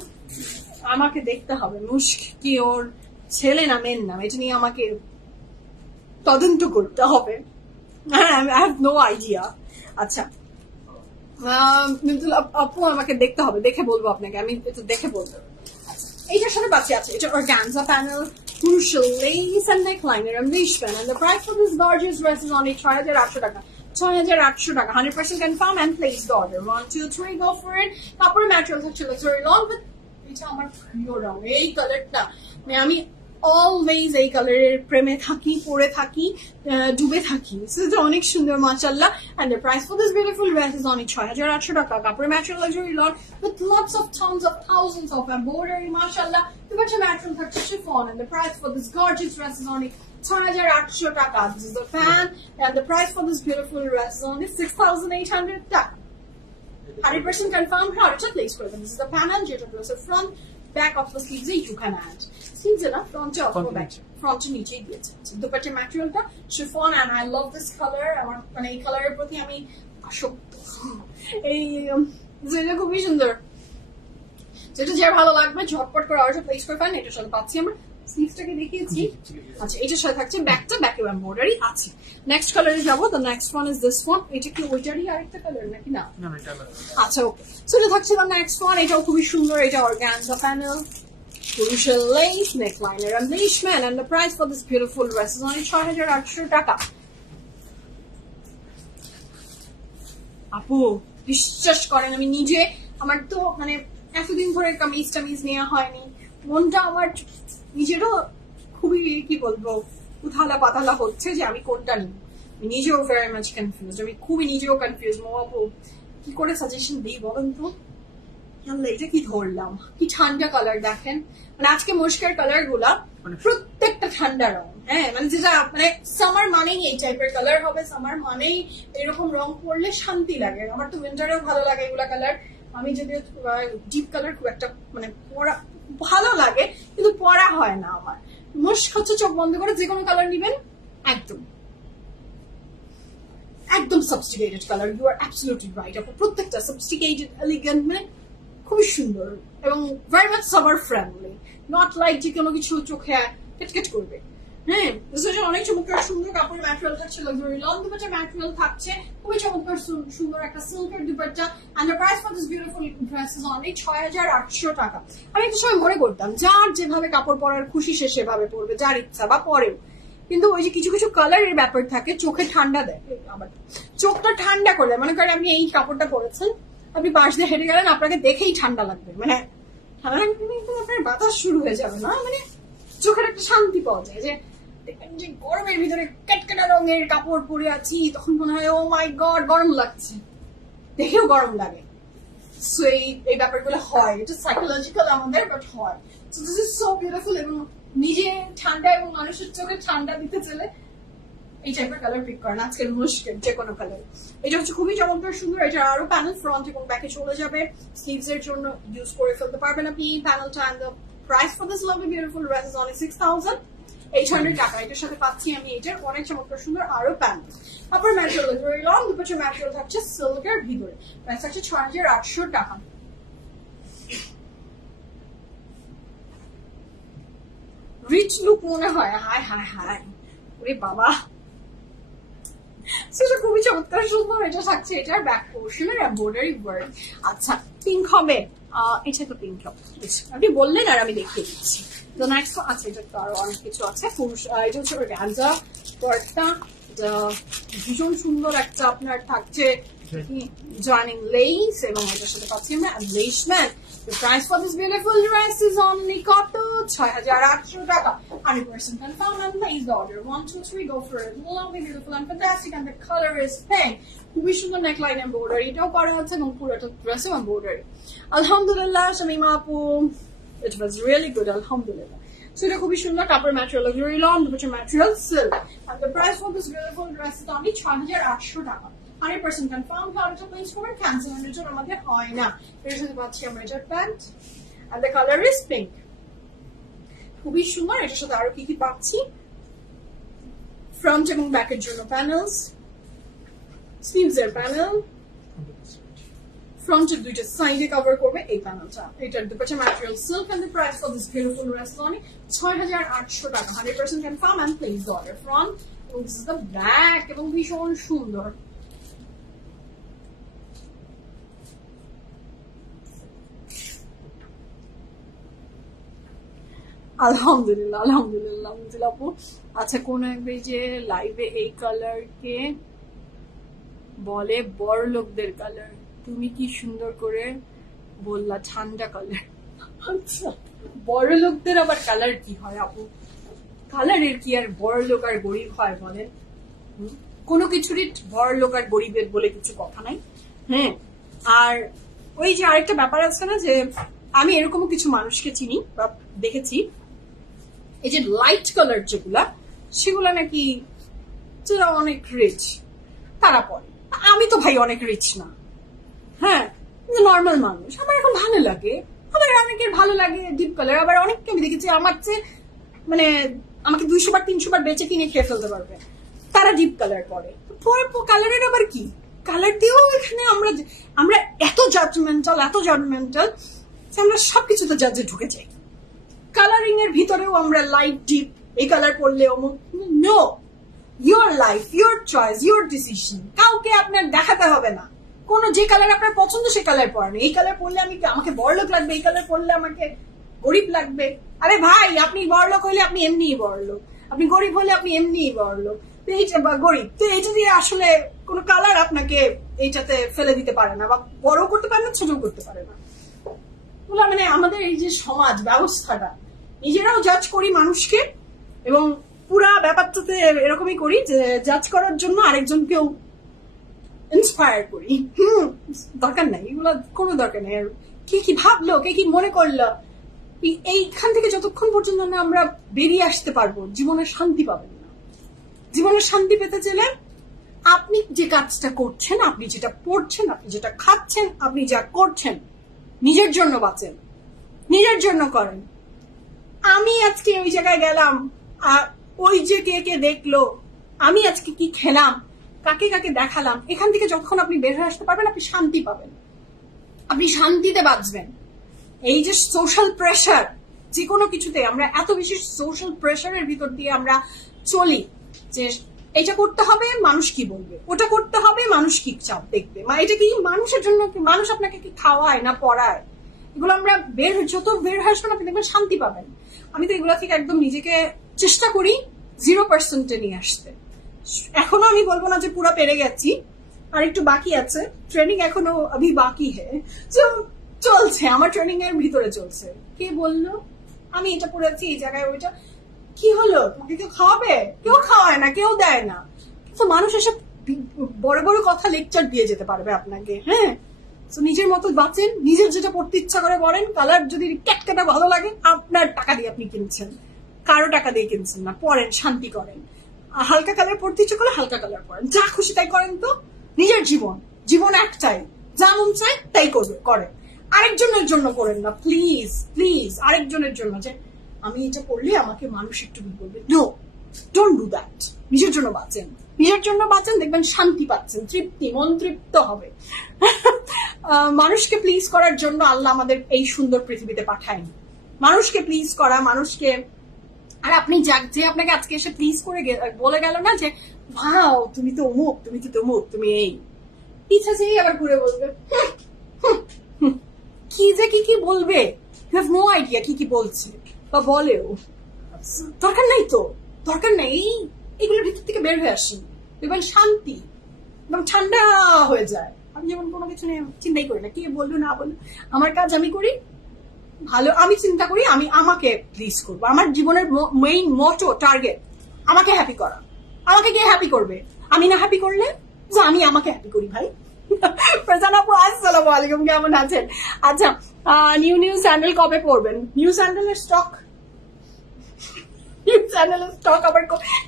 আমাকে দেখতে হবে মুশক কি ওর ছেলে না মেয়ের নাম, এটা নিয়ে আমাকে তদন্ত করতে হবে। I have no idea। আচ্ছা মিমজুল আপু আমাকে দেখতে হবে, দেখে বলবো আপনাকে, আমি এটা দেখে বলবো। এইটার সাথে বাকি আছে, এটা organza panel, crucial lace and neckliner and leash band, and the price for this gorgeous dress is only 6,800 টাকা। 6,800 টাকা, 100% confirm and place the order। 1 2 3 go for it। কাপড় ম্যাটেরিয়াল হচ্ছে luxury long, but এটা আমার প্রিয় রং, এই কালারটা আমি অলওয়েজ এই কালারের প্রেমে থাকি, পরে থাকি, ডুবে থাকি। এটা অনেক সুন্দর মাশাআল্লাহ। and the price for this beautiful dress is only 6,800 টাকা। কাপড় material luxury long with lots of tons of thousands of embroidery মাশাআল্lah। the material থাকছে chiffon, and the price for this gorgeous dress is only 6,800 টাকা। this is the fan, and the price for this beautiful dress is only 6,800 টাকা। 100% confirmed order place করে দেন। this is the panel, যেটা ড্রেসের front back of the sleeves you can add sleeves na front e or back front e niche দিয়েছে। দুপাট্টার ম্যাটেরিয়ালটা chiffon, and I love this color, আমার মানে এই কালারের প্রতি আমি আসক্ত। এই যেটা খুবই সুন্দর, যেটা যে ভালো লাগবে ঝটপট করে অর্ডার প্লেস করে ফেলেন। এটার সাথে পাচ্ছি আমরা স্লিভসটাকে দেখিয়েছি। আচ্ছা, এটার সাথে থাকছে ব্যাকটা, ব্যাকে এমব্রয়ডারি আছে। নেক্সট কালারে যাবো। The next one is this one. এটা কি ওইটারই আরেকটা কালার নাকি না? আচ্ছা ওকে, সো এটা থাকছে দ্য নেক্সট ওয়ান। এটাও খুবই সুন্দর। এটা organza panel, crucial lace, neckliner and leash band, and the price for this beautiful dress is only 6,800 টাকা। আপু বিশ্বাস করেন, আমি নিজে আমার তো মানে এতদিন ধরে কামিজ টামিজ নেওয়া হয়নি, মনটা আমার নিজেরও খুবই কি বলবো উথালা পাতালা হচ্ছে যে আমি কোনটা নিব। আমি নিজেও ভেরি মাচ কনফিউজ, আমি খুবই নিজেও কনফিউজ। আপু কি করে সাজেশন দিই বলেন তো? এটা কি ধরলাম, কি ঠান্ডা কালার দেখেন, মানে আজকে মুশকের কালার গুলা প্রত্যেকটা ঠান্ডা রং। হ্যাঁ, মানে যেটা মানে সামার মানেই এই টাইপের কালার হবে, সামার মানেই এরকম রং পরলে শান্তি লাগে। আমার তো উইন্টারেও ভালো লাগে এগুলা কালার। আমি যদি ডিপ কালার খুব একটা মানে পরা ভালো লাগে, কিন্তু পরা হয় না আমার। মুশক হচ্ছে চোখ বন্ধ করে যে কোনো কালার নিবেন, একদম একদম sophisticated colour. You are absolutely right আপু, প্রত্যেকটা সফিস্টিকেটেড, এলিগেন্ট, মানে খুবই সুন্দর এবং very much summer friendly, not like যে কোনো কিছু চোখে কেটকেট করবে। হ্যাঁ, অনেক চমৎকার সুন্দর কাপড়ের ম্যাটেরিয়াল থাকছে, লাক্সারি লং দুপাট্টার ম্যাটেরিয়াল থাকছে, খুবই চমৎকার সুন্দর একটা সিল্কের dupatta. and the price for this beautiful dress is only 6,800 টাকা। আমি একটা সময় মনে করতাম যার যেভাবে কাপড় পরার খুশি সে সেভাবে পরবে, যার ইচ্ছা বা পরেও, কিন্তু ওই যে কিছু কিছু কালারের ব্যাপার থাকে, চোখে ঠান্ডা দেয়, আবার চোখটা ঠান্ডা করে দেয়। মনে করেন আপনি এই কাপড়টা পরেছেন, আপনি পাশ দিয়ে হেঁটে গেলেন, আপনাকে দেখেই ঠান্ডা লাগবে, মানে ঠান্ডা লাগবে কিন্তু আপনার বাতাস শুরু হয়ে যাবে না, মানে চোখের একটা শান্তি পাওয়া যায়। যে গরমের ভিতরে কাটকাটা রঙের কাপড় পরে আছি, তখন মনে হয় ও মাই গড গরম লাগছে, দেখেও গরম লাগে। সো এই ব্যাপারগুলো হয়, এটা সাইকোলজিক্যাল আমাদের, বাট হয়। So this is so beautiful. এবং নিজে ঠান্ডা এবং মানুষের চোখে ঠান্ডা দিতে চলে এই টাইপের কালার পিক করেন, আজকের মুশকিল যে কোনো কালার। এটা হচ্ছে খুবই চমৎকার সুন্দর। এটা আরো প্যানেল ফ্রন্ট এবং ব্যাকে চলে যাবে, স্লিভস এর জন্য ইউজ করে ফেলতে পারবেন আপনি এই প্যানেলটা। and the price for this lovely beautiful dress is only 6,800 টাকা। এটার সাথে পাচ্ছি আমি এটার অনেক চমৎকার সুন্দর আরো প্যানেল। কাপড় ম্যাটেরিয়াল ভেরি লং, দুপাট্টার ম্যাটেরিয়াল থাকছে সিল্কের ভিতরে, প্রাইস থাকছে 6,800 টাকা। রিচ লুক মনে হয়, হায় হায় হায় ওরে বাবা। সেটা খুবই চমৎকার সুন্দর। এটা থাকছে এটার ব্যাক পোর্শনের এমব্রয়ডারি ওয়ার্ক। আচ্ছা, পিঙ্ক হবে? এটা তো পিঙ্ক হবে, আপনি বললেন আর আমি দেখিয়ে দিচ্ছি। তো নেক্সট আছে, এটা তো আরো অনেক কিছু আছে। এটা হচ্ছে organza ওয়ার্কটা, ভীষণ সুন্দর একটা আপনার থাকছে জয়েনিং লেস, এবং এটার সাথে পাচ্ছি আমরা less man. The price for this beautiful dress is only কত? 6,800 টাকা। 100% confirm and place the order। 1 2 3 go for it। Lovely, beautiful and fantastic, and the color is pink। খুবই সুন্দর নেকলাইন এমব্রয়ডারি এটাও করা আছে এবং পুরোটা ড্রেসে এমব্রয়ডারি। আলহামদুলিল্লাহ শামিমা আপু, It was really good, alhamdulillah. So এটা খুবই সুন্দর, কাপড় ম্যাটেরিয়াল luxury লন, দুপাশে material silk, and the price for this beautiful dress is only 6800 টাকা। 100% confirm, অর্ডারটা প্লেস করবেন, ক্যান্সেলের জন্য আমাদের হয় না। এর সাথে পাচ্ছি আমরা এটা pant, and the color is pink। খুবই সুন্দর। এটার সাথে আরো কি কি পাচ্ছি, ফ্রন্ট এবং ব্যাকের জন্য প্যানেলস, স্লিভস এর প্যানেল, ফ্রন্টের দুইটা সাইডে কভার করবে এই প্যানেলটা। এটার দুপাশে material silk, and the price for this beautiful dress is only 6800 টাকা। 100% confirm and please order from, and this is the back এবং ভীষণ সুন্দর। আলহামদুলিল্লাহ আলহামদুলিল্লাহ আলহামদুলিল্লাহ আপু। আচ্ছা, কোন এক যে লাইভে এই কালারকে বলে বড় লোকদের কালার, তুমি কি সুন্দর করে বললা, ঠান্ডা কালার। আচ্ছা, বড় লোকদের আবার কালার কি হয় আপু? কালারের কি আর বড় লোক আর গরিব হয় বলেন? কোনো কিছুরই বড় লোক আর গরিবের বলে কিছু কথা নাই। হ্যাঁ, আর ওই যে আরেকটা ব্যাপার আছে না, যে আমি এরকম কিছু মানুষকে চিনি বা দেখেছি, এই যে লাইট কালার যেগুলা, সেগুলা নাকি যারা অনেক রিচ তারা পরে। আমি তো ভাই অনেক রিচ না, হ্যাঁ, নর্মাল মানুষ। আমার এখন ভালো লাগে, আবার অনেকের ভালো লাগে ডিপ কালার, আবার অনেককে আমি দেখেছি আমার চেয়ে মানে আমাকে 200 বার 300 বার বেঁচে কিনে খেয়ে ফেলতে পারবে, তারা ডিপ কালার পরে। কালারের আবার কি, কালার দিয়েও এখানে আমরা এত জাজমেন্টাল যে আমরা সবকিছুতে জাজে ঢুকে যাই। কালারিং এর ভিতরেও আমরা লাইট ডিপ, এই কালার পরলে অমুক। No, your life, your choice, your decision. কাউকে আপনার দেখাতে হবে না। কোন যে কালার আপনার পছন্দ সে কালার পরেন। এই কালার পরলে আমাকে বড়লোক লাগবে, এই কালার পরলে আমাকে গরিব লাগবে। আরে ভাই, আপনি বড়লোক হইলে আপনি এমনিই বড়লোক, আপনি গরিব হলে আপনি এমনিই বড়লোক, গরিব। তো এইটা দিয়ে আসলে কোন কালার আপনাকে এইটাতে ফেলে দিতে পারে না, বা বড় করতে পারে না, ছোট করতে পারে না। মানে আমাদের এই যে সমাজ ব্যবস্থাটা, নিজেরাও জাজ করি মানুষকে, এবং পুরা ব্যাপারটাতে এরকমই করি যে জাজ করার জন্য আরেকজনকেও ইন্সপায়ার করি। দরকার নাই, এগুলো কোনো দরকার নেই। কি কি ভাবলো, কে কি মনে করলো, এইখান থেকে যতক্ষণ পর্যন্ত না আমরা বেরিয়ে আসতে পারবো, জীবনের শান্তি পাবেন না। জীবনের শান্তি পেতে চাইলে আপনি যে কাজটা করছেন, আপনি যেটা পড়ছেন, আপনি যেটা খাচ্ছেন, আপনি যা করছেন, নিজের জন্য বাঁচেন, নিজের জন্য করেন। আমি আজকে ওই জায়গায় গেলাম, আর ওই যে কে কে দেখলো, আমি আজকে কি খেলাম, কাকে কাকে দেখালাম, এখান থেকে যখন আপনি বের হয়ে আসতে পারবেন, আপনি শান্তি পাবেন, আপনি শান্তিতে বাঁচবেন। এই যে সোশ্যাল প্রেশার, যে কোনো কিছুতে আমরা এত বেশি সোশ্যাল প্রেশারের ভিতর দিয়ে আমরা চলি, যে এটা করতে হবে মানুষ কি বলবে, ওটা করতে হবে মানুষ কি চাপ দেখবে, এটা কি মানুষের জন্য, মানুষ আপনাকে কি খাওয়ায় না পড়ায়, এগুলো আমরা যত বের হয়ে আসবেন আপনি দেখবেন শান্তি পাবেন। আমি তো এগুলো থেকে একদম নিজেকে চেষ্টা করি 0% নিয়ে আসতে। এখনো আমি বলবো না যে পুরো পেরে গেছি, আর একটু বাকি আছে, ট্রেনিং এখনো আমি বাকি চলছে, আমার ট্রেনিং এর ভিতরে চলছে। কে বললো আমি এটা পড়েছি এই জায়গায়, ওইটা কি হলো, তোমাকে কেউ খাওয়াবে? কেউ খাওয়ায় না, কেউ দেয় না, কিন্তু মানুষ এসব বড় বড় কথা লেকচার দিয়ে যেতে পারবে আপনাকে। হ্যাঁ, তো নিজের মতো বাঁচেন, নিজের যেটা পড়তে ইচ্ছা করে পড়েন। কালার যদি ক্যাটকাটা ভালো লাগে, আপনার টাকা দিয়ে আপনি কিনছেন, কারো টাকা দিয়ে কিনছেন না, পড়েন, শান্তি করেন। হালকা কালার পড়তে ইচ্ছে করলে হালকা কালার পড়েন, যা খুশি তাই করেন। তো নিজের জীবন একটাই, যা মন চায় তাই করেন। আরেকজনের জন্য করেন না, প্লিজ প্লিজ। আরেকজনের জন্য যে আমি এটা পড়লে আমাকে মানুষ একটু বলবে, নো, ডোন্ট ডু দ্যাট। নিজের জন্য বাঁচেন, নিজের জন্য বাঁচেন, দেখবেন শান্তি পাচ্ছেন, তৃপ্তি, মন তৃপ্ত হবে। মানুষকে প্লিজ করার জন্য আল্লাহ আমাদের এই সুন্দর পৃথিবীতে পাঠায়নি। মানুষকে প্লিজ করা, মানুষকে, আর আপনি যে আপনাকে আজকে এসে প্লিজ করে বলে গেল না যে ভাও তুমি তো অমুক, তুমি তো তমুক, তুমি এই, পিছা যেই আবার ঘুরে বলবে কি যে কি বলবে, ইউ হ্যাভ নো আইডিয়া কি বলছে বা বলেও। দরকার নাই তো, দরকার নাই। এইগুলোর ভিতর থেকে বের হয়ে আসেন, দেখবেন শান্তি এবং ঠান্ডা হয়ে যায়। আমি যেমন কোনো কিছু নিয়ে চিন্তাই করি না, কে বললো না বললো, আমার কাজ আমি করি ভালো, আমি চিন্তা করি আমি আমাকে প্লিজ করবো। আমার জীবনের মেইন মোটো টার্গেট আমাকে হ্যাপি করা। আমাকে কে হ্যাপি করবে? আমি না হ্যাপি করলে যে আমি আমাকে হ্যাপি করি ভাই, ফারজানা আপু আসসালামু আলাইকুম, কেমন আছেন? আচ্ছা, নিউ স্যান্ডেল কবে পরবেন? নিউ স্যান্ডেলের স্টক স্টক আবার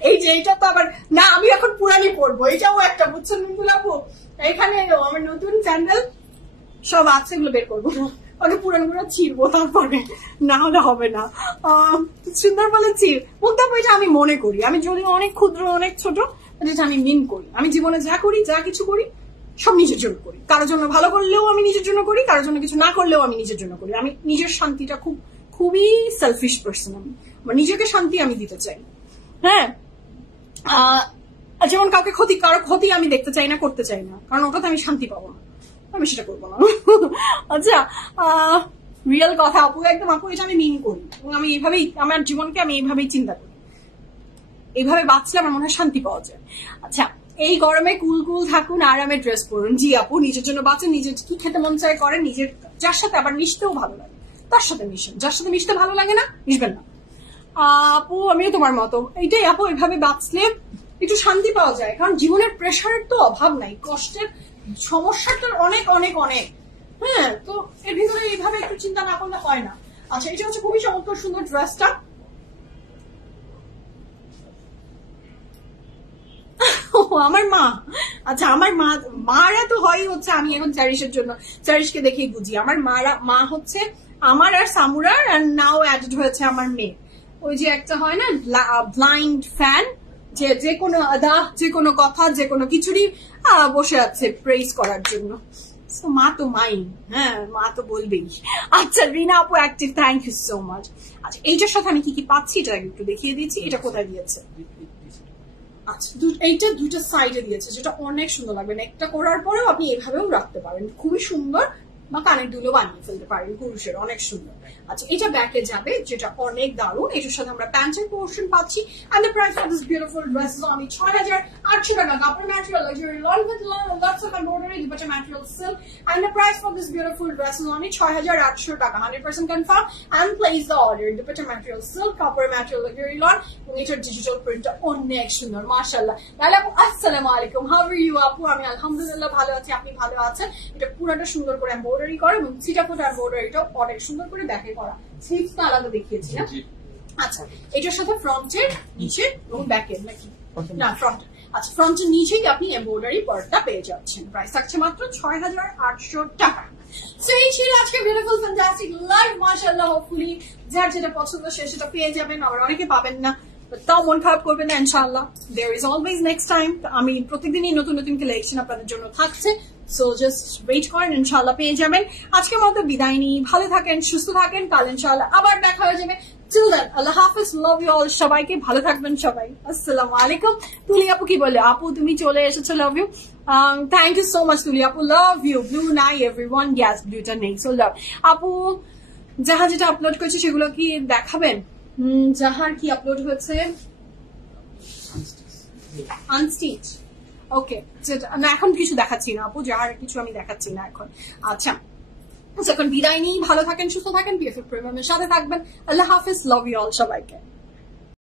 এই যে এইটা তো আবার না, আমি এখন পুরানি পরবো, এটাও একটা, বুঝছেন মিন্টুল আপু? এখানে আমার নতুন স্যান্ডেল সব আছে, এগুলো বের করবো না, আগে পুরানো পুরা ছিড়বো, তারপরে না হলে হবে না। সুন্দর বলেছি মুক্তা, এটা আমি মনে করি, আমি যদি অনেক ক্ষুদ্র অনেক ছোট, যেটা আমি মিন করি, আমি জীবনে যা করি যা কিছু করি সব নিজের জন্য করি। কারোর জন্য ভালো করলেও আমি নিজের জন্য করি, কারোর জন্য কিছু না করলেও আমি নিজের জন্য করি। আমি নিজের শান্তিটা খুবই সেলফিশ পার্সন, আমি নিজেকে শান্তি আমি দিতে চাই। হ্যাঁ, যেমন কাউকে কারো ক্ষতি আমি দেখতে চাই না, করতে চাই না, কারণ ওটাতে আমি শান্তি পাবো না, আমি সেটা করবো না। আচ্ছা, রিয়েল কথা আপু, একদম আপু, এটা আমি মিন করি এবং আমি এইভাবেই আমার জীবনকে আমি এইভাবেই চিন্তা করি, এইভাবে বাঁচলে আমার মনে হয় শান্তি পাওয়া যায়। আচ্ছা, এই গরমে কুল থাকুন, আরামে ড্রেস পরুন। জি আপু, নিজের জন্য বাঁচেন, নিজের কি খেতে মন চায় করেন, নিজের যার সাথে আবার মিশতেও ভালো লাগে তার সাথে মিশেন, যার সাথে মিশতে ভালো লাগে না মিশবেন না। আপু আমিও তোমার মতো, এইটাই আপু, এভাবে বাঁচলে একটু শান্তি পাওয়া যায়, কারণ জীবনের প্রেশারের তো অভাব নাই, কষ্টের সমস্যাটা অনেক অনেক অনেক। হ্যাঁ, তো এর ভিতরে এইভাবে একটু চিন্তা না করলে হয় না। আচ্ছা, এটা হচ্ছে খুবই চমৎকার সুন্দর ড্রেসটা। আমার মা, আচ্ছা আমার মারা তো হয় হচ্ছে, আমি এখন চারিশের জন্য চারিশকে দেখেই বুঝি, আমার মা হচ্ছে আমার আর সামুরার, আর নাও অ্যাডেড হয়েছে আমার মেয়ে। ওই যে একটা হয় না ব্লাইন্ড ফ্যান, যে কোনো আদা, যে কোনো কথা, যে কোনো কিছুরই বসে আছে প্রেইজ করার জন্য। মা তো মাই, হ্যাঁ মা তো বলবেই। আচ্ছা, রিনা আপু active, thank you so much. আচ্ছা, এইটার সাথে আমি কি কি পাচ্ছি এটা একটু দেখিয়ে দিচ্ছি। এটা কোথায় দিয়েছে? আচ্ছা, এইটা দুইটা সাইডে দিয়েছে, যেটা অনেক সুন্দর লাগবে। নেকটা করার পরেও আপনি এইভাবেও রাখতে পারেন, খুবই সুন্দর, বা কানের দুলও বানিয়ে ফেলতে পারেন পুরুষের, অনেক সুন্দর। আচ্ছা, এটা ব্যাকে যাবে, যেটা অনেক দারুণ। এটার সাথে আমরা প্যান্টের পোর্শন পাচ্ছি। And the price for this beautiful dress is only 6,800 টাকা। কাপড় material luxury lawn with lots of embroidery, dupatta material silk. And the price for this beautiful dress is only 6,800 টাকা। 100% confirm and place the order. Dupatta material silk, কাপড় material luxury lawn, এবং এটার digital প্রিন্টটা অনেক সুন্দর, মাশাআল্লাহ। লাইলা আপু আসসালামু আলাইকুম, হাউ আর ইউ আপু? আমি আলহামদুলিল্লাহ ভালো আছি, আপনি ভালো আছেন? এটা পুরোটা সুন্দর করে এমব্রয়ডারি করা, এবং সিটাফোটা এমব্রয়ডারিটাও অনেক সুন্দর করে ব্যাকে করা। স্লিভস তো আলাদা দেখিয়েছি না? আচ্ছা, এটার সাথে ফ্রন্টের নিচে এবং ব্যাকের নাকি না ফ্রন্ট, আচ্ছা ফ্রন্টের নিচেই আপনি এমব্রয়ডারি পার্টটা পেয়ে যাচ্ছেন। প্রাইস থাকছে মাত্র 6,800 টাকা। সো এই ছিল আজকে বিউটিফুল ফ্যান্টাস্টিক লাইভ, মাশাআল্লাহ। হোপফুলি যার যেটা পছন্দ সে সেটা পেয়ে যাবেন, আবার অনেকে পাবেন না, তাও মন খারাপ করবেন না, ইনশাআল্লাহ there is always next time. আমি প্রত্যেকদিনই নতুন নতুন কালেকশন আপনাদের জন্য থাকছে, সো জাস্ট ওয়েট করেন, ইনশাআল্লাহ পেয়ে যাবেন। আজকের মতো বিদায় নিই, ভালো থাকেন, সুস্থ থাকেন, কাল ইনশাআল্লাহ আবার দেখা হয়ে যাবে। Till then, Allah Hafiz, love you all, সবাইকে ভালো থাকবেন সবাই, আসসালামু আলাইকুম। তুলি আপু কি বলে? আপু তুমি চলে এসেছো, love you, thank you so much Tuli আপু, লাভ ইউ। ব্লু নাই এভরিওয়ান, গ্যাস ব্লুটা নেই, সো লাভ আপু। যাহা যেটা আপলোড করেছে সেগুলো কি দেখাবেন? যাহার কি আপলোড হয়েছে? আনস্টিচ, ওকে, না এখন কিছু দেখাচ্ছি না আপু, যাহার কিছু আমি দেখাচ্ছি না এখন। আচ্ছা, এখন বিদায় নিই, ভালো থাকেন, সুস্থ থাকেন, বিএফএফ প্রিমিয়ামের সাথে থাকবেন। আল্লাহ হাফিজ, লাভ ইউ অল সবাইকে।